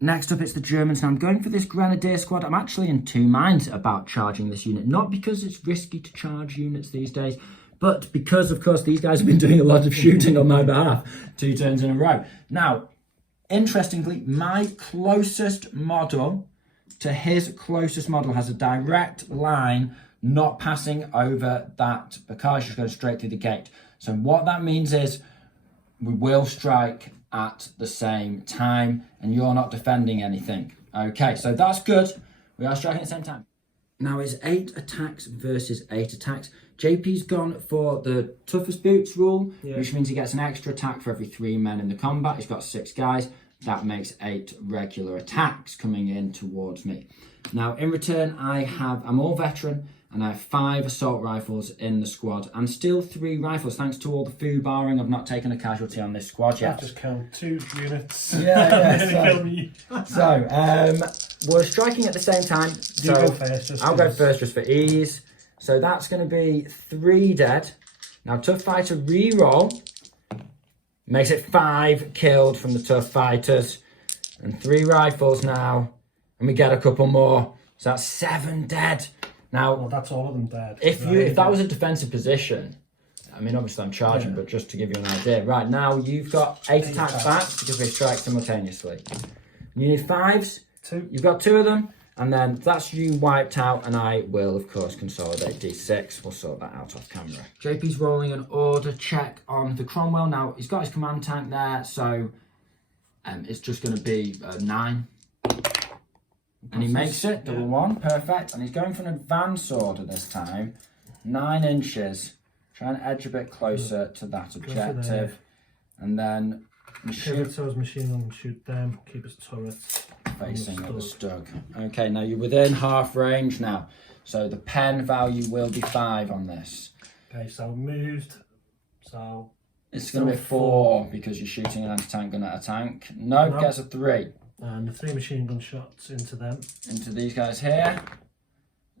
Next up, it's the Germans. Now, I'm going for this Grenadier squad. I'm actually in 2 minds about charging this unit. Not because it's risky to charge units these days, but because, of course, these guys have been doing a lot of shooting on my behalf 2 turns in a row. Now, interestingly, my closest model to his closest model has a direct line not passing over that barrage, just goes straight through the gate. So what that means is we will strike at the same time and you're not defending anything. Okay, so that's good. We are striking at the same time. Now it's 8 attacks versus 8 attacks. JP's gone for the toughest boots rule, which means he gets an extra attack for every 3 men in the combat. He's got 6 guys. That makes 8 regular attacks coming in towards me. Now in return, I'm all veteran and I have 5 assault rifles in the squad and still 3 rifles. Thanks to all the foobarring, I've not taken a casualty on this squad yet. I've just killed 2 units. So we're striking at the same time. You go first. I'll go first just for ease. So that's going to be 3 dead. Now tough fighter reroll Makes it 5 killed from the tough fighters. And 3 rifles now. And we get a couple more. So that's 7 dead. Now, well, that's all of them dead. If that was a defensive position, I mean, obviously I'm charging, but just to give you an idea. Right, now you've got 8 attacks back because we strike simultaneously. You need 5s. 2. You've got 2 of them. And then that's you wiped out, and I will, of course, consolidate D6. We'll sort that out off camera. JP's rolling an order check on the Cromwell. Now, he's got his command tank there, so it's just going to be 9. And he makes it, double 1, perfect. And he's going for an advance order this time. 9 inches. Try and edge a bit closer to that objective. And then... Pivot to his machine gun, shoot them, keep his turrets facing at the stug. Okay, now you're within half range now. So the pen value will be 5 on this. Okay, so moved. So it's going to be 4 because you're shooting an anti-tank gun at a tank. No, gets a 3. And the 3 machine gun shots into them. Into these guys here.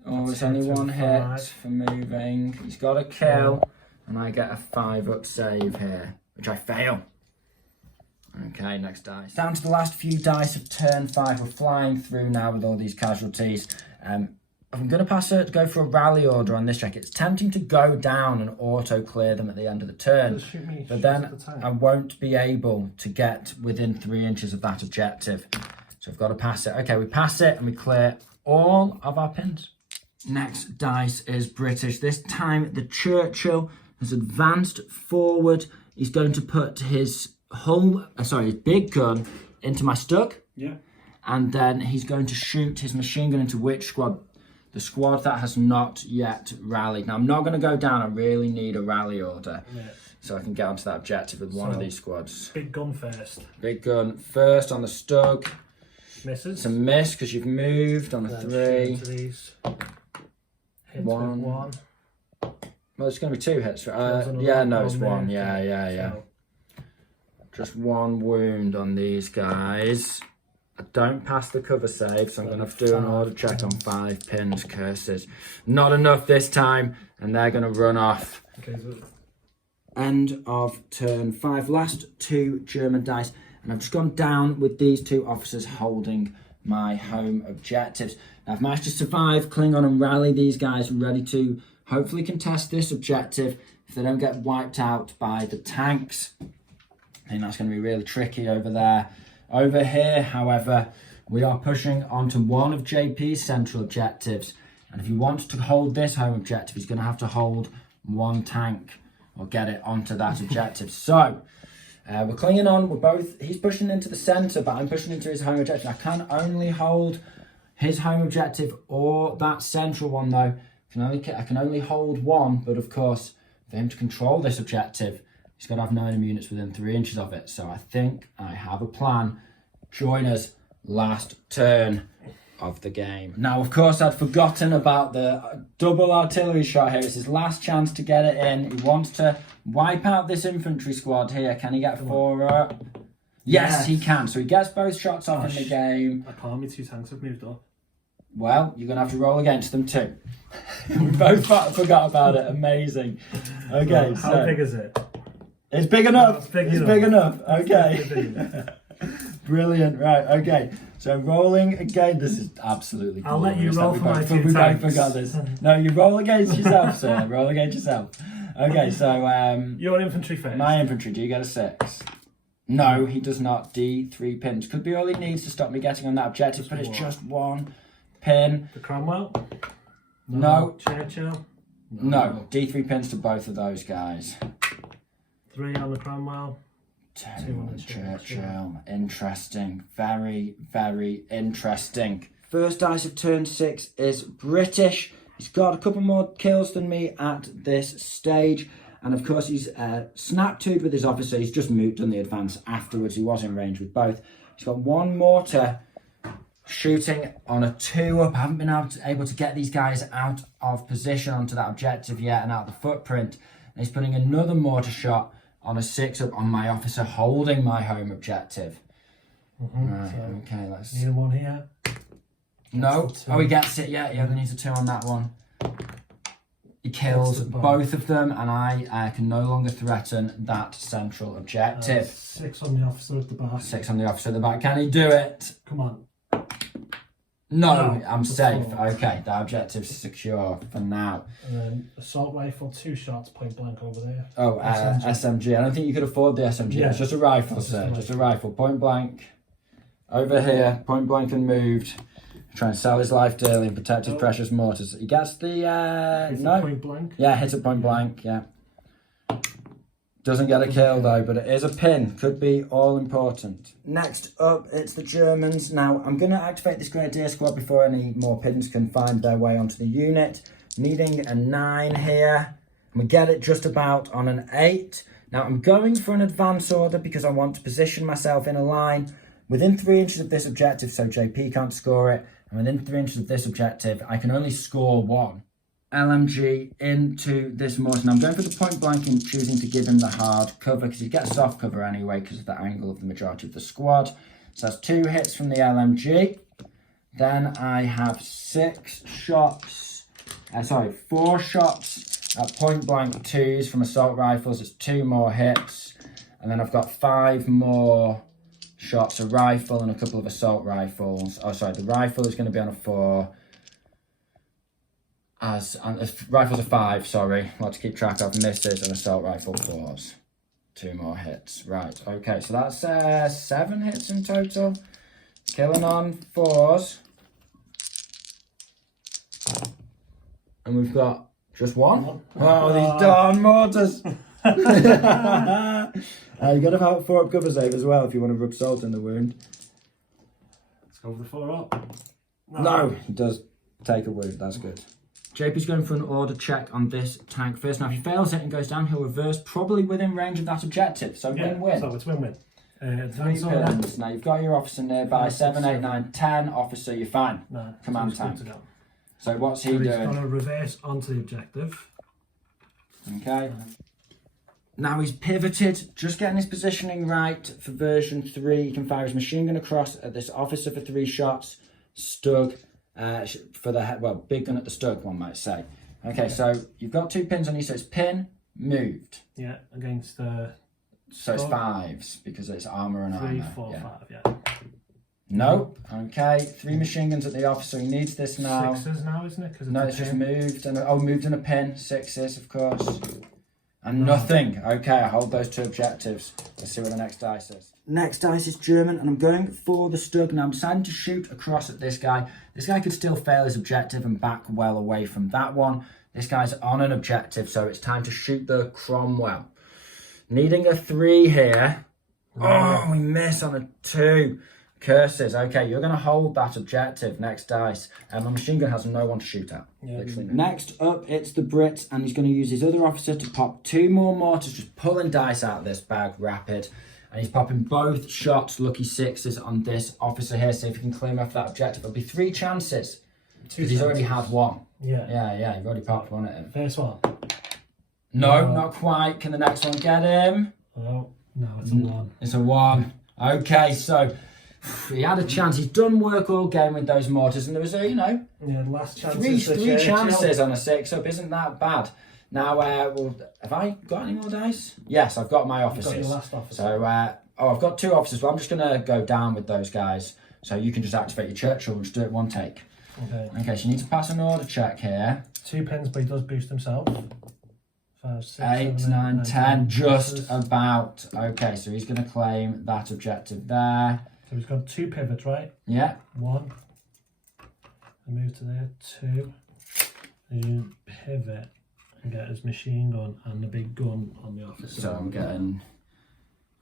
Oh, it's only 1 hit for moving. He's got a kill. And I get a 5-up save here, which I fail. Okay, next dice. Down to the last few dice of turn 5. We're flying through now with all these casualties. I'm going to pass it, go for a rally order on this check. It's tempting to go down and auto-clear them at the end of the turn. But then I won't be able to get within 3 inches of that objective. So I've got to pass it. Okay, we pass it and we clear all of our pins. Next dice is British. This time the Churchill has advanced forward. He's going to put his his big gun into my stug. Yeah. And then he's going to shoot his machine gun into which squad? The squad that has not yet rallied. Now, I'm not going to go down. I really need a rally order. Yeah. So I can get onto that objective with one of these squads. Big gun first. Big gun first on the stug. Misses. It's a miss because you've moved on a 3. Hit 1. With 1. Well, it's going to be 2 hits. Yeah, no, it's 1. Yeah. So. Just 1 wound on these guys. I don't pass the cover save, so I'm going to have to do an order check on 5 pins, curses. Not enough this time, and they're going to run off. Okay, so... End of turn 5. Last 2 German dice, and I've just gone down with these 2 officers holding my home objectives. Now, I've managed to survive, cling on and rally these guys, ready to hopefully contest this objective if they don't get wiped out by the tanks. I think that's going to be really tricky over there. Over here, however, we are pushing onto one of JP's central objectives. And if he wants to hold this home objective, he's going to have to hold 1 tank or get it onto that objective. So, we're clinging on. He's pushing into the centre, but I'm pushing into his home objective. I can only hold his home objective or that central one, though. I can only hold 1, but of course, for him to control this objective, he's got to have 9 enemy units within 3 inches of it. So I think I have a plan. Join us last turn of the game. Now, of course, I'd forgotten about the double artillery shot here. It's his last chance to get it in. He wants to wipe out this infantry squad here. Can he get 4 up? Yes, he can. So he gets both shots off in the game. I can't. My 2 tanks have moved up. Well, you're going to have to roll against them too. We both forgot about it. Amazing. Okay, well, how big is it? It's big enough. It's big enough. Okay. Brilliant. Right. Okay. So rolling again. This is absolutely I'll let you roll for my 2 We tanks. both forgot this. No, you roll against yourself, sir. Roll against yourself. Okay. So your infantry first. My infantry. Do you get a 6? No, he does not. D3 pins. Could be all he needs to stop me getting on that objective, but it's just 1 pin. The Cromwell. No. Churchill. No. D3 pins to both of those guys. 3 on the Cromwell. 2 on the Churchill. Interesting. Very, very interesting. First dice of turn 6 is British. He's got a couple more kills than me at this stage. And of course, he's snap-toed with his officer. He's just done the advance afterwards. He was in range with both. He's got 1 mortar shooting on a 2-up. I haven't been able to get these guys out of position onto that objective yet and out of the footprint. And he's putting another mortar shot on a 6-up on my officer holding my home objective. Right, so okay, let's... Need 1 here. No. Oh, he gets it. Yeah, he only needs a 2 on that one. He kills both of them, and I can no longer threaten that central objective. 6 on the officer at the back. 6 on the officer at the back. Can he do it? Come on. No, I'm safe. Okay, that objective's secure for now. And then assault rifle, 2 shots, point blank over there. Oh, SMG. I don't think you could afford the SMG. Yeah. It's just a rifle, sir. Just a rifle. Point blank. Over here. Point blank and moved. Try and sell his life dearly and protect his precious mortars. He gets the... no. Point blank. Yeah, hits a point blank, yeah. Doesn't get a kill though, but it is a pin. Could be all important. Next up, it's the Germans. Now, I'm going to activate this Grenadier squad before any more pins can find their way onto the unit. Needing a 9 here. And we get it just about on an 8. Now, I'm going for an advance order because I want to position myself in a line within 3 inches of this objective so JP can't score it. And within 3 inches of this objective, I can only score 1 LMG into this mortar. Now I'm going for the point blank and choosing to give him the hard cover because he gets soft cover anyway because of the angle of the majority of the squad. So that's 2 hits from the LMG. Then I have 4 shots at point blank 2s from assault rifles. It's 2 more hits. And then I've got 5 more shots, a rifle and a couple of assault rifles. Oh, sorry, the rifle is going to be on a 4. Rifles are 5, sorry. I'll have to keep track of misses and assault rifle 4s. 2 more hits. Right, okay, so that's 7 hits in total. Killing on 4s. And we've got just 1. Oh, these darn mortars. You got to have 4 up cover save as well if you want to rub salt in the wound. Let's go for the 4 up. No, he does take a wound, that's good. JP's going for an order check on this tank first. Now, if he fails it and goes down, he'll reverse, probably within range of that objective. So win-win. So it's win-win. 3 pins. Now, you've got your officer nearby. 7, 8, 9, 10. Officer, you're fine. No, Command tank. So what's he doing? He's going to reverse onto the objective. Okay. Now he's pivoted, just getting his positioning right for version 3. He can fire his machine gun across at this officer for 3 shots. Stug. For the head, well, big gun at the stug, one might say. Okay, so you've got 2 pins on you, so it's pin, moved. Yeah, against the... So it's 5s, because it's armour and 3, armour. 4, yeah. 5, yeah. Nope. Okay, 3 machine guns at the officer. He needs this now. 6s now, isn't it? No, it's just moved. And moved in a pin. 6s, of course. And nothing. Okay, I hold those 2 objectives. Let's see what the next dice is. Next dice is German, and I'm going for the Stug. Now, I'm deciding to shoot across at this guy. This guy could still fail his objective and back well away from that one. This guy's on an objective, so it's time to shoot the Cromwell. Needing a 3 here. Oh, we miss on a 2. Curses. Okay, you're going to hold that objective. Next dice. My machine gun has no one to shoot at. Yeah, next up, it's the Brit, and he's going to use his other officer to pop 2 more mortars, just pulling dice out of this bag rapid. And he's popping both shots, lucky 6s on this officer here. See if he can claim off that objective. There'll be 3 chances. Because he's already had 1. Yeah, you've already popped 1 at him. First one. No, not quite. Can the next one get him? Oh, no, it's a 1. It's a 1. Okay, so... he had a chance. He's done work all game with those mortars, and there was a, last chance. 3 chances on a 6-up. Isn't that bad? Now, have I got any more dice? Yes, I've got my officers. You've got your last officer. So, I've got 2 officers. Well, I'm just going to go down with those guys. So you can just activate your Churchill and just do it 1 take. Okay, so you need to pass an order check here. 2 pins, but he does boost himself. 5, 6, 8, 7, 9, 8, 10. Just about. Okay, so he's going to claim that objective there. So he's got 2 pivots, right? Yeah. 1. And move to there. 2. And you pivot and get his machine gun and the big gun on the officer. So I'm getting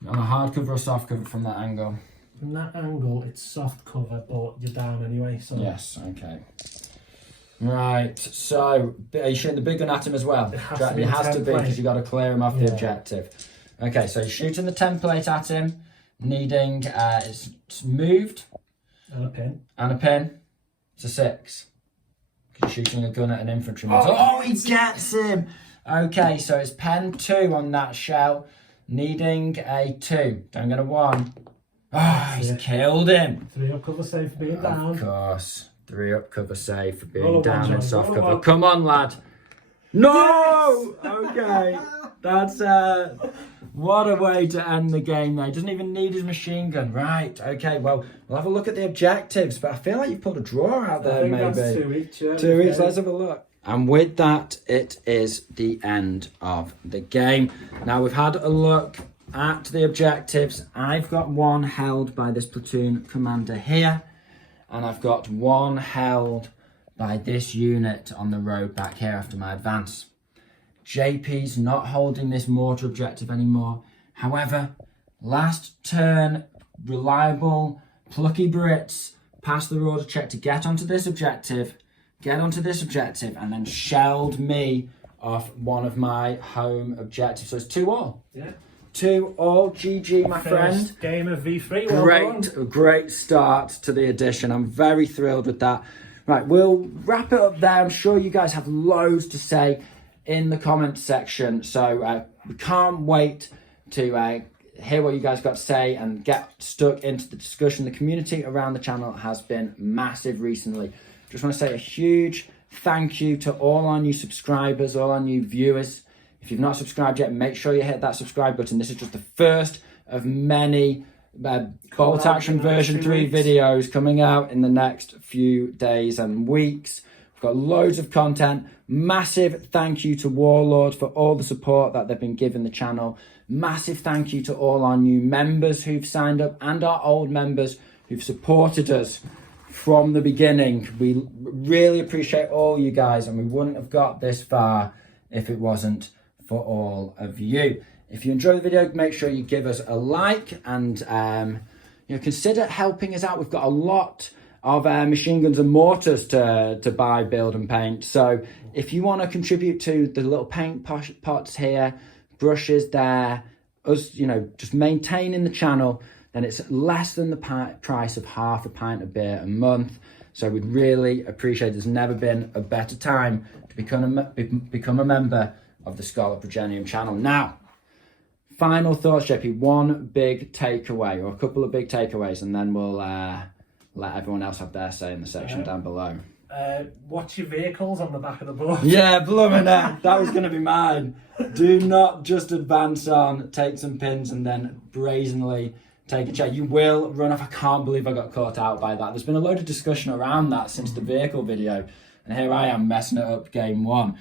on a hard cover or soft cover from that angle. From that angle, it's soft cover, but you're down anyway. So yes, okay. Right, so are you shooting the big gun at him as well? It has to be because you've got to clear him off the objective. Okay, so you're shooting the template at him, needing, it's moved. And a pin. And a pin. It's a 6. Because you're shooting a gun at an infantryman. Oh, he gets him! Okay, so it's pen 2 on that shell, needing a 2. Don't get a 1. Oh, he's killed him. 3 up cover save for being down. Of course. 3 up cover save for being down in soft cover. Come on, lad. No! Okay. That's what a way to end the game there. He doesn't even need his machine gun. Right, okay, well, we'll have a look at the objectives, but I feel like you've pulled a draw out there, maybe. That's 2 each, yeah. 2 each, let's have a look. And with that, it is the end of the game. Now, we've had a look at the objectives. I've got one held by this platoon commander here, and I've got one held by this unit on the road back here after my advance. JP's not holding this mortar objective anymore. However, last turn, reliable, plucky Brits passed the order check to get onto this objective, and then shelled me off one of my home objectives. So it's 2-all. Yeah. 2-all, GG, my friend. First game of V3. Well Great start to the edition. I'm very thrilled with that. Right, we'll wrap it up there. I'm sure you guys have loads to say in the comments section. So we can't wait to hear what you guys got to say and get stuck into the discussion. The community around the channel has been massive recently. Just want to say a huge thank you to all our new subscribers, all our new viewers. If you've not subscribed yet, make sure you hit that subscribe button. This is just the first of many Bolt Action version 3 videos coming out in the next few days and weeks. We've got loads of content. Massive thank you to Warlord for all the support that they've been giving the channel. Massive thank you to all our new members who've signed up and our old members who've supported us from the beginning. We really appreciate all you guys, and we wouldn't have got this far if it wasn't for all of you. If you enjoy the video, make sure you give us a like and consider helping us out. We've got a lot of machine guns and mortars to buy, build and paint. So if you want to contribute to the little paint pots here, brushes there, us just maintaining the channel, then it's less than the price of half a pint of beer a month. So we'd really appreciate it. There's never been a better time to become a member of the Scholar Progenium channel. Now, final thoughts, JP. One big takeaway, or a couple of big takeaways, and then we'll let everyone else have their say in the section down below. Watch your vehicles on the back of the board. Yeah, blooming heck. That was going to be mine. Do not just advance on, take some pins, and then brazenly take a check. You will run off. I can't believe I got caught out by that. There's been a load of discussion around that since the vehicle video, and here I am messing it up game one.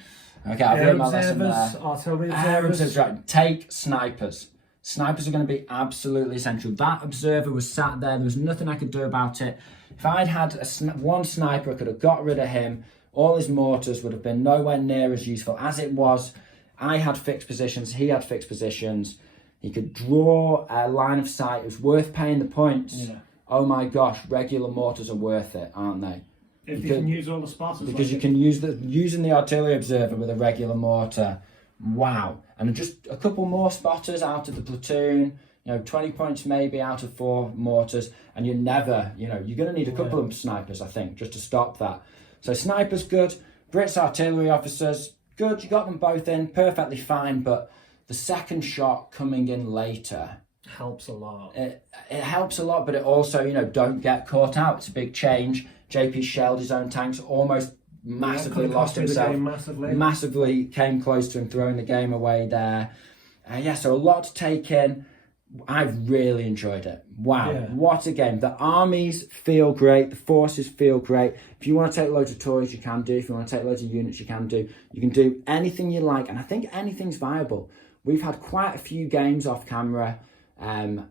Okay, I've learned my lesson there. Artillery observers. Right. Take snipers. Snipers are going to be absolutely essential. That observer was sat there. There was nothing I could do about it. If I'd had one sniper, I could have got rid of him. All his mortars would have been nowhere near as useful as it was. I had fixed positions. He had fixed positions. He could draw a line of sight. It was worth paying the points. Yeah. Oh my gosh, regular mortars are worth it, aren't they? If you can use all the spotters. Because you can use using the artillery observer with a regular mortar. Wow. And just a couple more spotters out of the platoon, 20 points maybe out of 4 mortars, and you're never, you're going to need a couple of snipers, I think, just to stop that. So snipers, good. Brits artillery officers, good. You got them both in, perfectly fine, but the second shot coming in later helps a lot. It helps a lot, but it also, don't get caught out. It's a big change. JP shelled his own tanks, almost massively lost himself. Massively came close to him throwing the game away there. So a lot to take in. I've really enjoyed it. Wow, what a game. The armies feel great. The forces feel great. If you want to take loads of toys, you can do. If you want to take loads of units, you can do. You can do anything you like, and I think anything's viable. We've had quite a few games off camera, and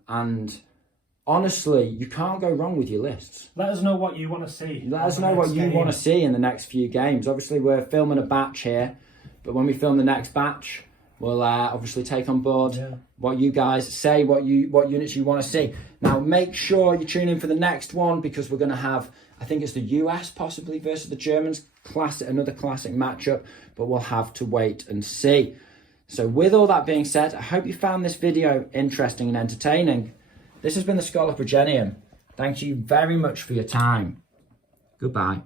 honestly, you can't go wrong with your lists. Let us know what you want to see. Let us know what you want to see in the next few games. Obviously, we're filming a batch here, but when we film the next batch, we'll obviously take on board what you guys say, what units you want to see. Now, make sure you tune in for the next one, because we're going to have, I think it's the US possibly versus the Germans. Another classic matchup, but we'll have to wait and see. So with all that being said, I hope you found this video interesting and entertaining. This has been the Scholar Progenium. Thank you very much for your time. Goodbye.